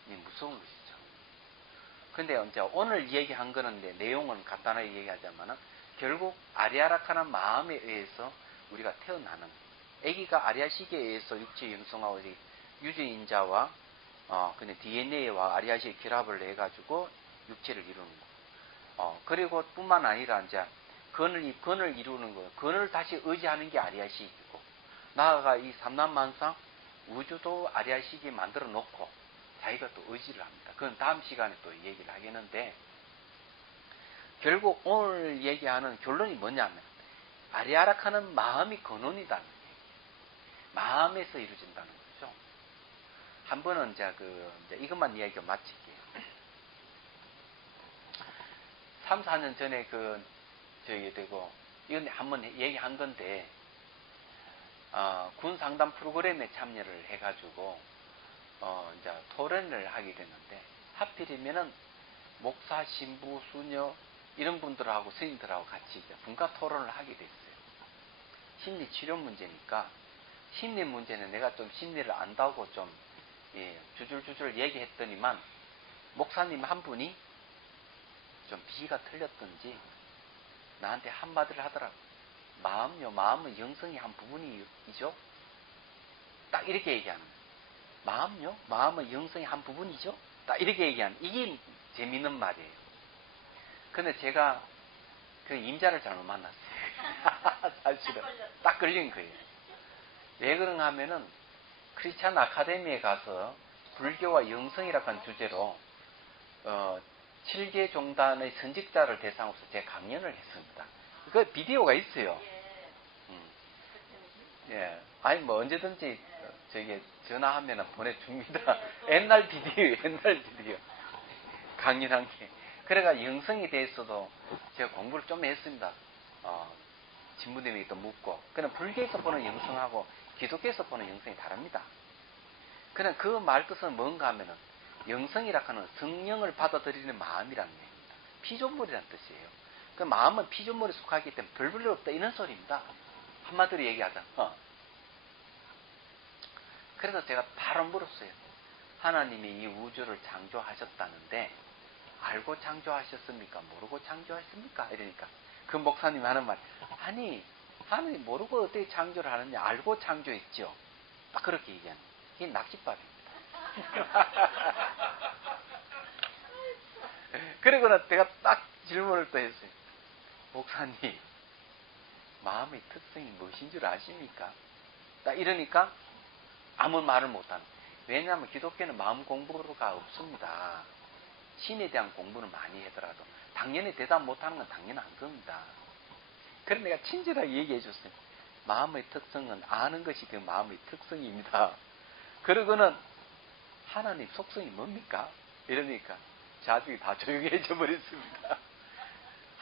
이게 무서운 것이죠. 근데 이제 오늘 얘기한 거는 내용은 간단하게 얘기하자면은 결국 아리아락하는 마음에 의해서 우리가 태어나는 아기가 아리아 시기에 의해서 육체 형성하고 유전인자와 근데 DNA와 아리아 시기 결합을 해가지고 육체를 이루는 거. 그리고 뿐만 아니라 이제 건을 이루는 거. 건을 다시 의지하는 게 아리아 시기고 나아가 이 삼란만상 우주도 아리아 시기 만들어 놓고 자기가 또 의지를 합니다. 그건 다음 시간에 또 얘기를 하겠는데 결국 오늘 얘기하는 결론이 뭐냐면 아리아락하는 마음이 근원이다는 얘기예요. 마음에서 이루어진다는 거죠. 한 번은 이제 이것만 이야기가 마칠게요. 3, 4년 전에 이건 한번 얘기한 건데 군 상담 프로그램에 참여를 해가지고 이제 토론을 하게 됐는데 하필이면은 목사, 신부, 수녀 이런 분들하고 스님들하고 같이 이제 분과 토론을 하게 됐어요. 심리 치료 문제니까 심리 문제는 내가 좀 심리를 안다고 좀 주줄주줄 얘기했더니만 목사님 한 분이 좀 비가 틀렸던지 나한테 한마디를 하더라고. 마음요, 마음은 영성의 한 부분이죠. 딱 이렇게 얘기하는 거예요. 마음요, 마음은 영성의 한 부분이죠. 딱 이렇게 얘기하는, 이게 재밌는 말이에요. 근데 제가 그 임자를 잘못 만났어요. 사실은 딱 걸린 거예요. 왜 그런가 하면은 크리스찬 아카데미에 가서 불교와 영성이라고 하는 주제로 7개 종단의 선직자를 대상으로 제가 강연을 했습니다. 그 비디오가 있어요. 예. 아니 뭐 언제든지 저기 전화하면 보내줍니다. 옛날 비디오 강연한 게. 그래가 영성에 대해서도 제가 공부를 좀 했습니다. 신부님에게 또 묻고. 그냥 불교에서 보는 영성하고 기독교에서 보는 영성이 다릅니다. 그냥 그 말뜻은 뭔가 하면은 영성이라 하는 성령을 받아들이는 마음이라는 얘기입니다. 피조물이라는 뜻이에요. 그 마음은 피조물에 속하기 때문에 별 볼일 없다 이런 소리입니다. 한마디로 얘기하자. 그래서 제가 바로 물었어요. 하나님이 이 우주를 창조하셨다는데 알고 창조하셨습니까? 모르고 창조하셨습니까? 이러니까 그 목사님이 하는 말, 아니 하나님 모르고 어떻게 창조를 하느냐, 알고 창조했죠. 딱 그렇게 얘기하는 거예요. 이게 낚싯밥입니다. 그리고는 제가 딱 질문을 또 했어요. 목사님, 마음의 특성이 무엇인 줄 아십니까? 딱 이러니까 아무 말을 못하는. 왜냐하면 기독교는 마음 공부가 없습니다. 신에 대한 공부는 많이 하더라도 당연히 대답 못하는 건 당연한 겁니다. 그래서 내가 친절하게 얘기해 줬어요. 마음의 특성은 아는 것이 그 마음의 특성입니다. 그러고는 하나님 속성이 뭡니까? 이러니까 자식이 다 조용해져 버렸습니다.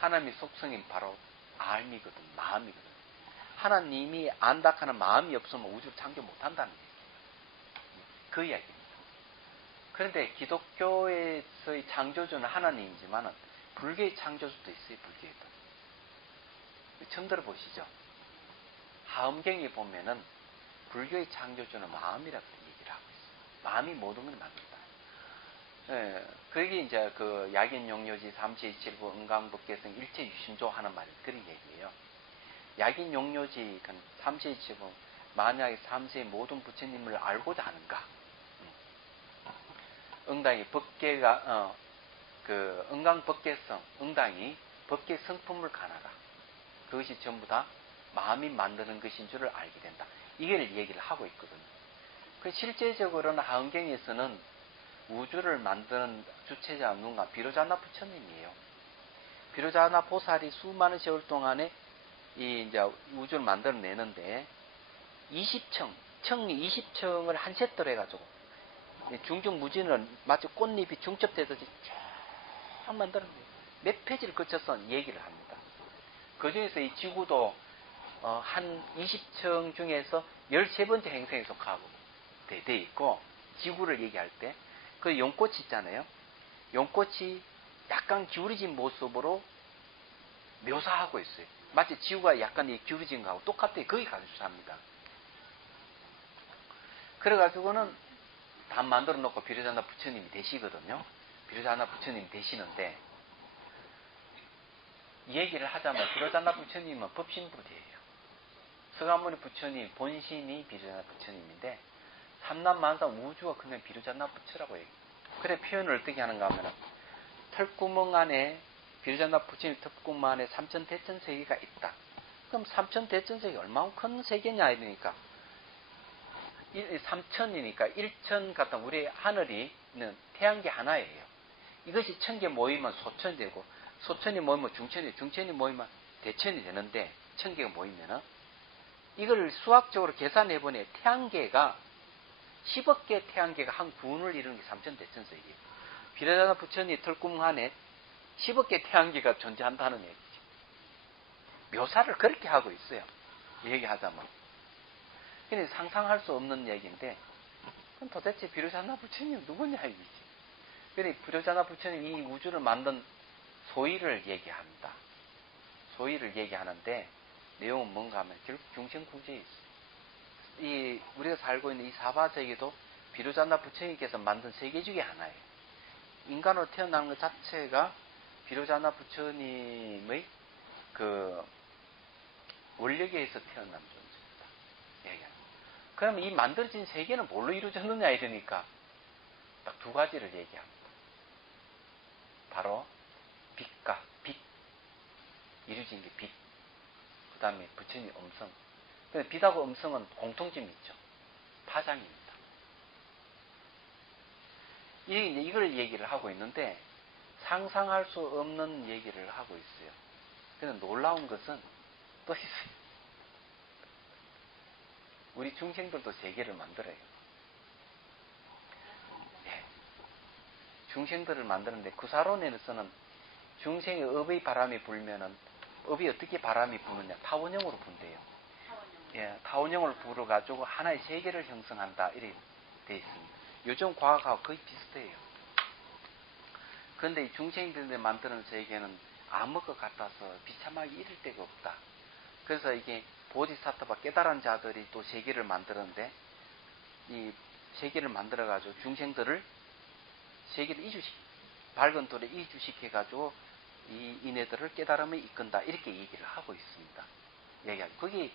하나님의 속성이 바로 알미거든, 마음이거든. 하나님이 안다 하는 마음이 없으면 우주를 창조 못한다는 얘기예요. 그 이야기입니다. 그런데 기독교에서의 창조주는 하나님이지만 불교의 창조주도 있어요. 불교에도. 처음 들어보시죠? 하엄경에 보면은 불교의 창조주는 마음이라고 얘기를 하고 있어요. 마음이 모든 걸 만든다. 예, 그게 이제 그 약인용료지 삼시일칠부 은강법계성 일체유심조 하는 말이 그런 얘기예요. 약인용료지 삼시일칠부 만약에 삼세의 모든 부처님을 알고자 하는가? 응당이 법계가 그 은강법계성 응당이 법계 성품을 가나라. 그것이 전부 다 마음이 만드는 것인 줄을 알게 된다. 이걸 얘기를 하고 있거든요. 그 실제적으로는 하은경에서는 우주를 만드는 주체자 누군가 비로자나 부처님이에요. 비로자나 보살이 수많은 세월 동안에 이 이제 우주를 만들어내는데 20층, 청리 20층을 한 세트로 해가지고 중중무진을 마치 꽃잎이 중첩되듯이 쫙 만들어내요. 몇 페이지를 거쳐서 얘기를 합니다. 그 중에서 이 지구도 한 20층 중에서 13번째 행성에 속하고 돼 있고, 지구를 얘기할 때 그 용꽃이 있잖아요. 용꽃이 약간 기울어진 모습으로 묘사하고 있어요. 마치 지구가 약간 기울어진 거하고 똑같아요. 거기 가서 삽니다. 그래가지고는 다 만들어 놓고 비로자나 부처님이 되시거든요. 비로자나 부처님이 되시는데, 이 얘기를 하자면 비로자나 부처님은 법신부리예요. 서가모니 부처님 본신이 비로자나 부처님인데 삼남만상 우주가 그냥 비로자나 부처라고 얘기해요. 그래 표현을 어떻게 하는가 하면 털구멍 안에 비로자나 부처님 털구멍 안에 삼천대천 세계가 있다. 그럼 삼천대천 세계 얼마나 큰 세계냐 이러니까 3천이니까 1천 같은 우리 하늘이 있는 태양계 하나예요. 이것이 1000개 모이면 소천이 되고 소천이 모이면 중천이, 중천이 모이면 대천이 되는데 1000개가 모이면은 이걸 수학적으로 계산해보니 태양계가 10억 개 태양계가 한 구원을 이루는 게 삼천대천세계예요. 비로자나 부처님 털구멍 안에 10억 개 태양계가 존재한다는 얘기죠. 묘사를 그렇게 하고 있어요. 얘기하자면. 근데 상상할 수 없는 얘기인데, 그럼 도대체 비로자나 부처님 누구냐 이거지. 그러니 비로자나 부처님 이 우주를 만든 소위를 얘기합니다. 소위를 얘기하는데 내용은 뭔가 하면 결국 중생구제에 있어요. 이 우리가 살고 있는 이 사바세계도 비로자나 부처님께서 만든 세계 중에 하나예요. 인간으로 태어나는 것 자체가 비로자나 부처님의 그 원력에서 태어난 존재입니다. 얘기하는. 그럼 이 만들어진 세계는 뭘로 이루어졌느냐 이러니까 딱 두 가지를 얘기합니다. 바로 빛과 빛. 이루어진 게 빛. 그 다음에 부처님 음성. 근데 빛하고 음성은 공통점이 있죠. 파장입니다. 이걸 얘기를 하고 있는데 상상할 수 없는 얘기를 하고 있어요. 근데 놀라운 것은 또 있어요. 우리 중생들도 세계를 만들어요. 네. 중생들을 만드는데 구사론에서는 중생의 업의 바람이 불면은 업이 어떻게 바람이 부느냐? 타원형으로 분대요. 예, 타원형을 불어가지고 하나의 세계를 형성한다. 이렇게 되어 있습니다. 요즘 과학하고 거의 비슷해요. 그런데 이 중생들이 만드는 세계는 암흑 것 같아서 비참하기 이를 데가 없다. 그래서 이게 보디사트바 깨달은 자들이 또 세계를 만드는데 이 세계를 만들어가지고 중생들을 세계를 밝은 돌에 이주시켜가지고 이네들을 깨달음에 이끈다. 이렇게 얘기를 하고 있습니다. 얘기하죠. 거기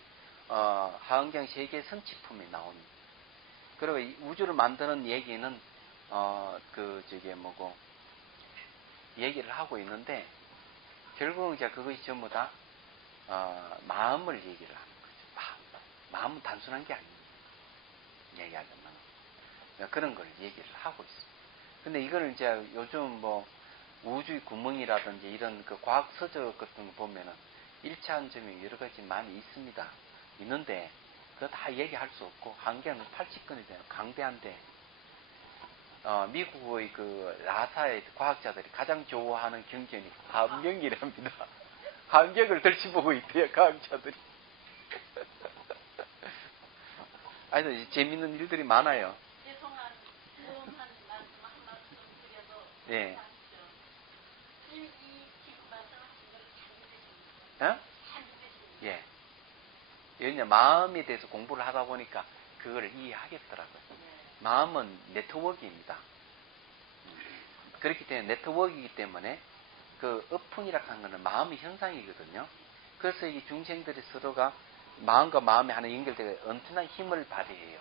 하은경 세계 선치품에 나온. 그리고 이 우주를 만드는 얘기는 얘기를 하고 있는데 결국은 이제 그것이 전부 다 마음을 얘기를 하는 거죠. 마음은 단순한 게 아닙니다. 얘기하자면 그런 걸 얘기를 하고 있습니다. 근데 이걸 이제 요즘 뭐 우주의 구멍이라든지 이런 그 과학 서적 같은 거 보면은 일치한 점이 여러 가지 많이 있습니다. 있는데 그거 다 얘기할 수 없고 한계는 80건이잖아요. 강대한데 미국의 그 나사의 과학자들이 가장 좋아하는 경전이 함경이랍니다. 함경을 들춰보고 있대요, 과학자들이. 아니, 재밌는 일들이 많아요. 죄송한 말씀 한 말씀 드려도 예. 이 지금 말씀하신 걸 잘 어? 믿으십니다. 예. 왜냐 마음에 대해서 공부를 하다 보니까 그걸 이해하겠더라고요. 마음은 네트워크입니다. 그렇기 때문에 네트워크이기 때문에 그 어풍이라고 하는 것은 마음의 현상이거든요. 그래서 이 중생들이 서로가 마음과 마음이 하나 연결되어 엄청난 힘을 발휘해요.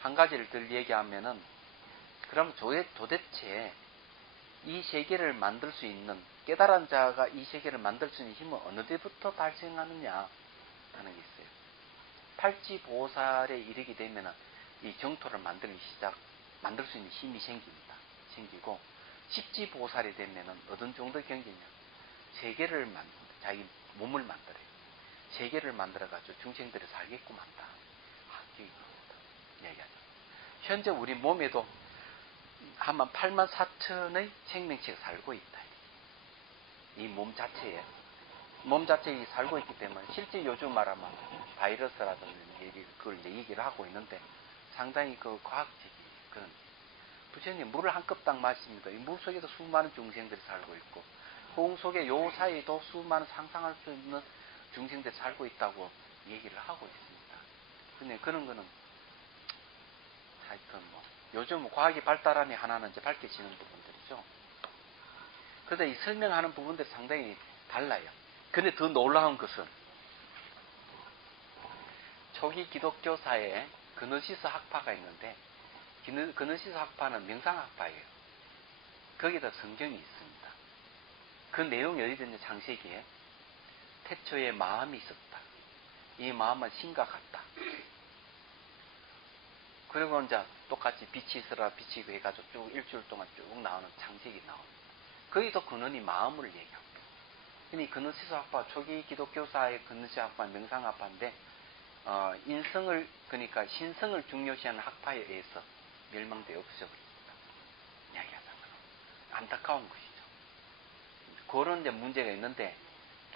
한 가지를 더 얘기하면은 그럼 도대체 이 세계를 만들 수 있는 깨달은 자가 이 세계를 만들 수 있는 힘은 어느 데부터 발생하느냐 하는 게 있어요. 팔지보살에 이르게 되면은 이 정토를 만들 수 있는 힘이 생기고 십지보살이 되면은 어떤 정도 경기냐? 세계를 자기 몸을 만들어요. 세계를 만들어가지고 중생들이 살게끔 한다. 얘기하죠. 현재 우리 몸에도 한 84,000의 생명체가 살고 있다. 이 몸 자체에. 몸 자체에 살고 있기 때문에 실제 요즘 말하면 바이러스라든지 그걸 얘기를 하고 있는데 상당히 그 과학적인 그런 부처님 물을 한 컵당 마십니다. 이 물 속에도 수많은 중생들이 살고 있고 호응 속에 요 사이에도 수많은 상상할 수 있는 중생들이 살고 있다고 얘기를 하고 있습니다. 근데 그런 거는 하여튼 뭐 요즘 과학이 발달하니 하나는 이제 밝혀지는 부분들이죠. 그런데 이 설명하는 부분들이 상당히 달라요. 근데 더 놀라운 것은 초기 기독교사에 그노시스 학파가 있는데 그노시스 학파는 명상학파예요. 거기다 성경이 있습니다. 그 내용이 어디 있느냐 창세기에 태초에 마음이 있었다. 이 마음은 신과 같다. 그리고 이제 똑같이 빛이 있으라 빛이 해가지고 쭉 일주일 동안 쭉 나오는 창세기 나옵니다. 거기도 근원이 마음을 얘기합니다. 이 그노시스 학파 초기 기독교사의 그노시스 학파 명상학파인데 인성을 그러니까 신성을 중요시하는 학파에 의해서 멸망되어 없어버립니다. 이야기하자면 안타까운 것이죠. 그런 이제 문제가 있는데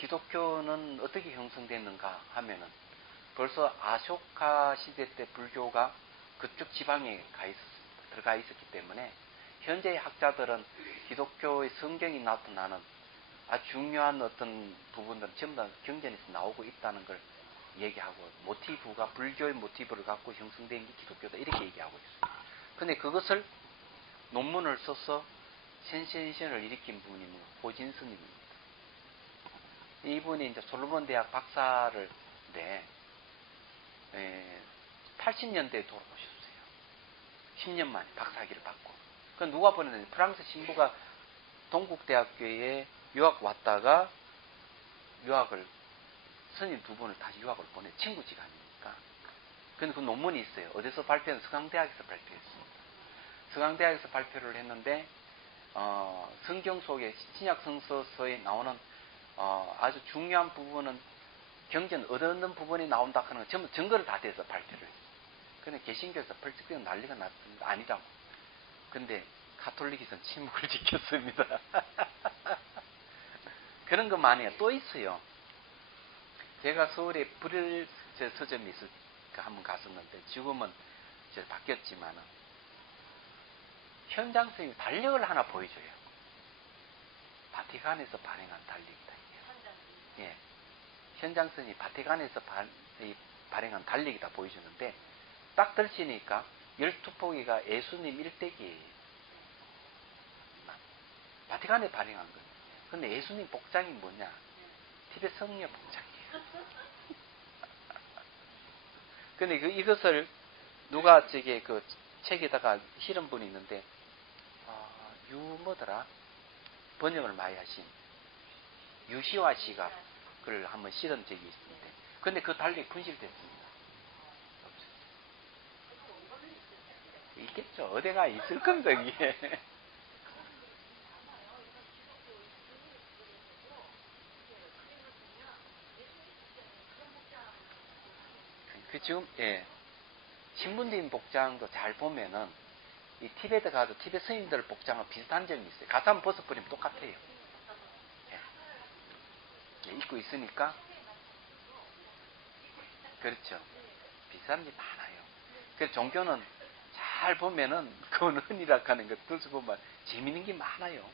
기독교는 어떻게 형성됐는가 하면은 벌써 아쇼카 시대 때 불교가 그쪽 지방에 들어가 있었기 때문에 현재의 학자들은 기독교의 성경이 나타나는 아주 중요한 어떤 부분들은 전부 다 경전에서 나오고 있다는 걸 얘기하고 모티브가 불교의 모티브를 갖고 형성된 게 기독교다 이렇게 얘기하고 있어요. 근데 그것을 논문을 써서 센세이션을 일으킨 분이 호진 스님입니다. 이분이 이제 솔로몬 대학 박사를 네, 80년대에 돌아오셨어요. 10년 만에 박사학위를 받고. 그 누가 보냈는지 프랑스 신부가 동국대학교에 유학 왔다가 유학을 선임 두 분을 다시 유학을 보내 친구지간이니까. 근데 그 논문이 있어요. 어디서 발표한 서강대학에서 발표했습니다. 서강대학에서 발표를 했는데 성경 속에 신약 성서서에 나오는 아주 중요한 부분은 경전 얻어얻는 부분이 나온다 하는 건 전부 증거를 다 대서 발표를 했어요. 근데 개신교에서 펄쩍 난리가 났습니다. 아니라고. 근데 가톨릭에서는 침묵을 지켰습니다. 그런 것만이에요. 또 있어요. 제가 서울에 불일 서점이 있을까 한번 갔었는데 지금은 이제 바뀌었지만은 현장 선생님이 달력을 하나 보여줘요. 바티칸에서 발행한 달력이다. 이게. 예. 현장 선생님이 바티칸에서 발행한 달력이다 보여주는데 딱 들치니까 12포기가 예수님 일대기예요. 바티칸에 발행한 거예요. 근데 예수님 복장이 뭐냐? 티베 성녀 복장이에요. 근데 이것을 누가 저게 그 책에다가 실은 분이 있는데, 뭐더라? 번역을 많이 하신 유시화 씨가 그걸 한번 실은 적이 있는데, 근데 그 달력이 분실됐습니다. 있겠죠. 어디가 있을 겁니다, 이게. 그 지금, 예. 신분대인 복장도 잘 보면은, 이 티베트 가도 티베트 스님들 복장은 비슷한 점이 있어요. 가서 한번 벗어버리면 똑같아요. 예. 예, 입고 있으니까. 그렇죠. 비슷한 게 많아요. 그래서 종교는 잘 보면은, 근원이라 하는 것, 뜻을 보면 재밌는 게 많아요.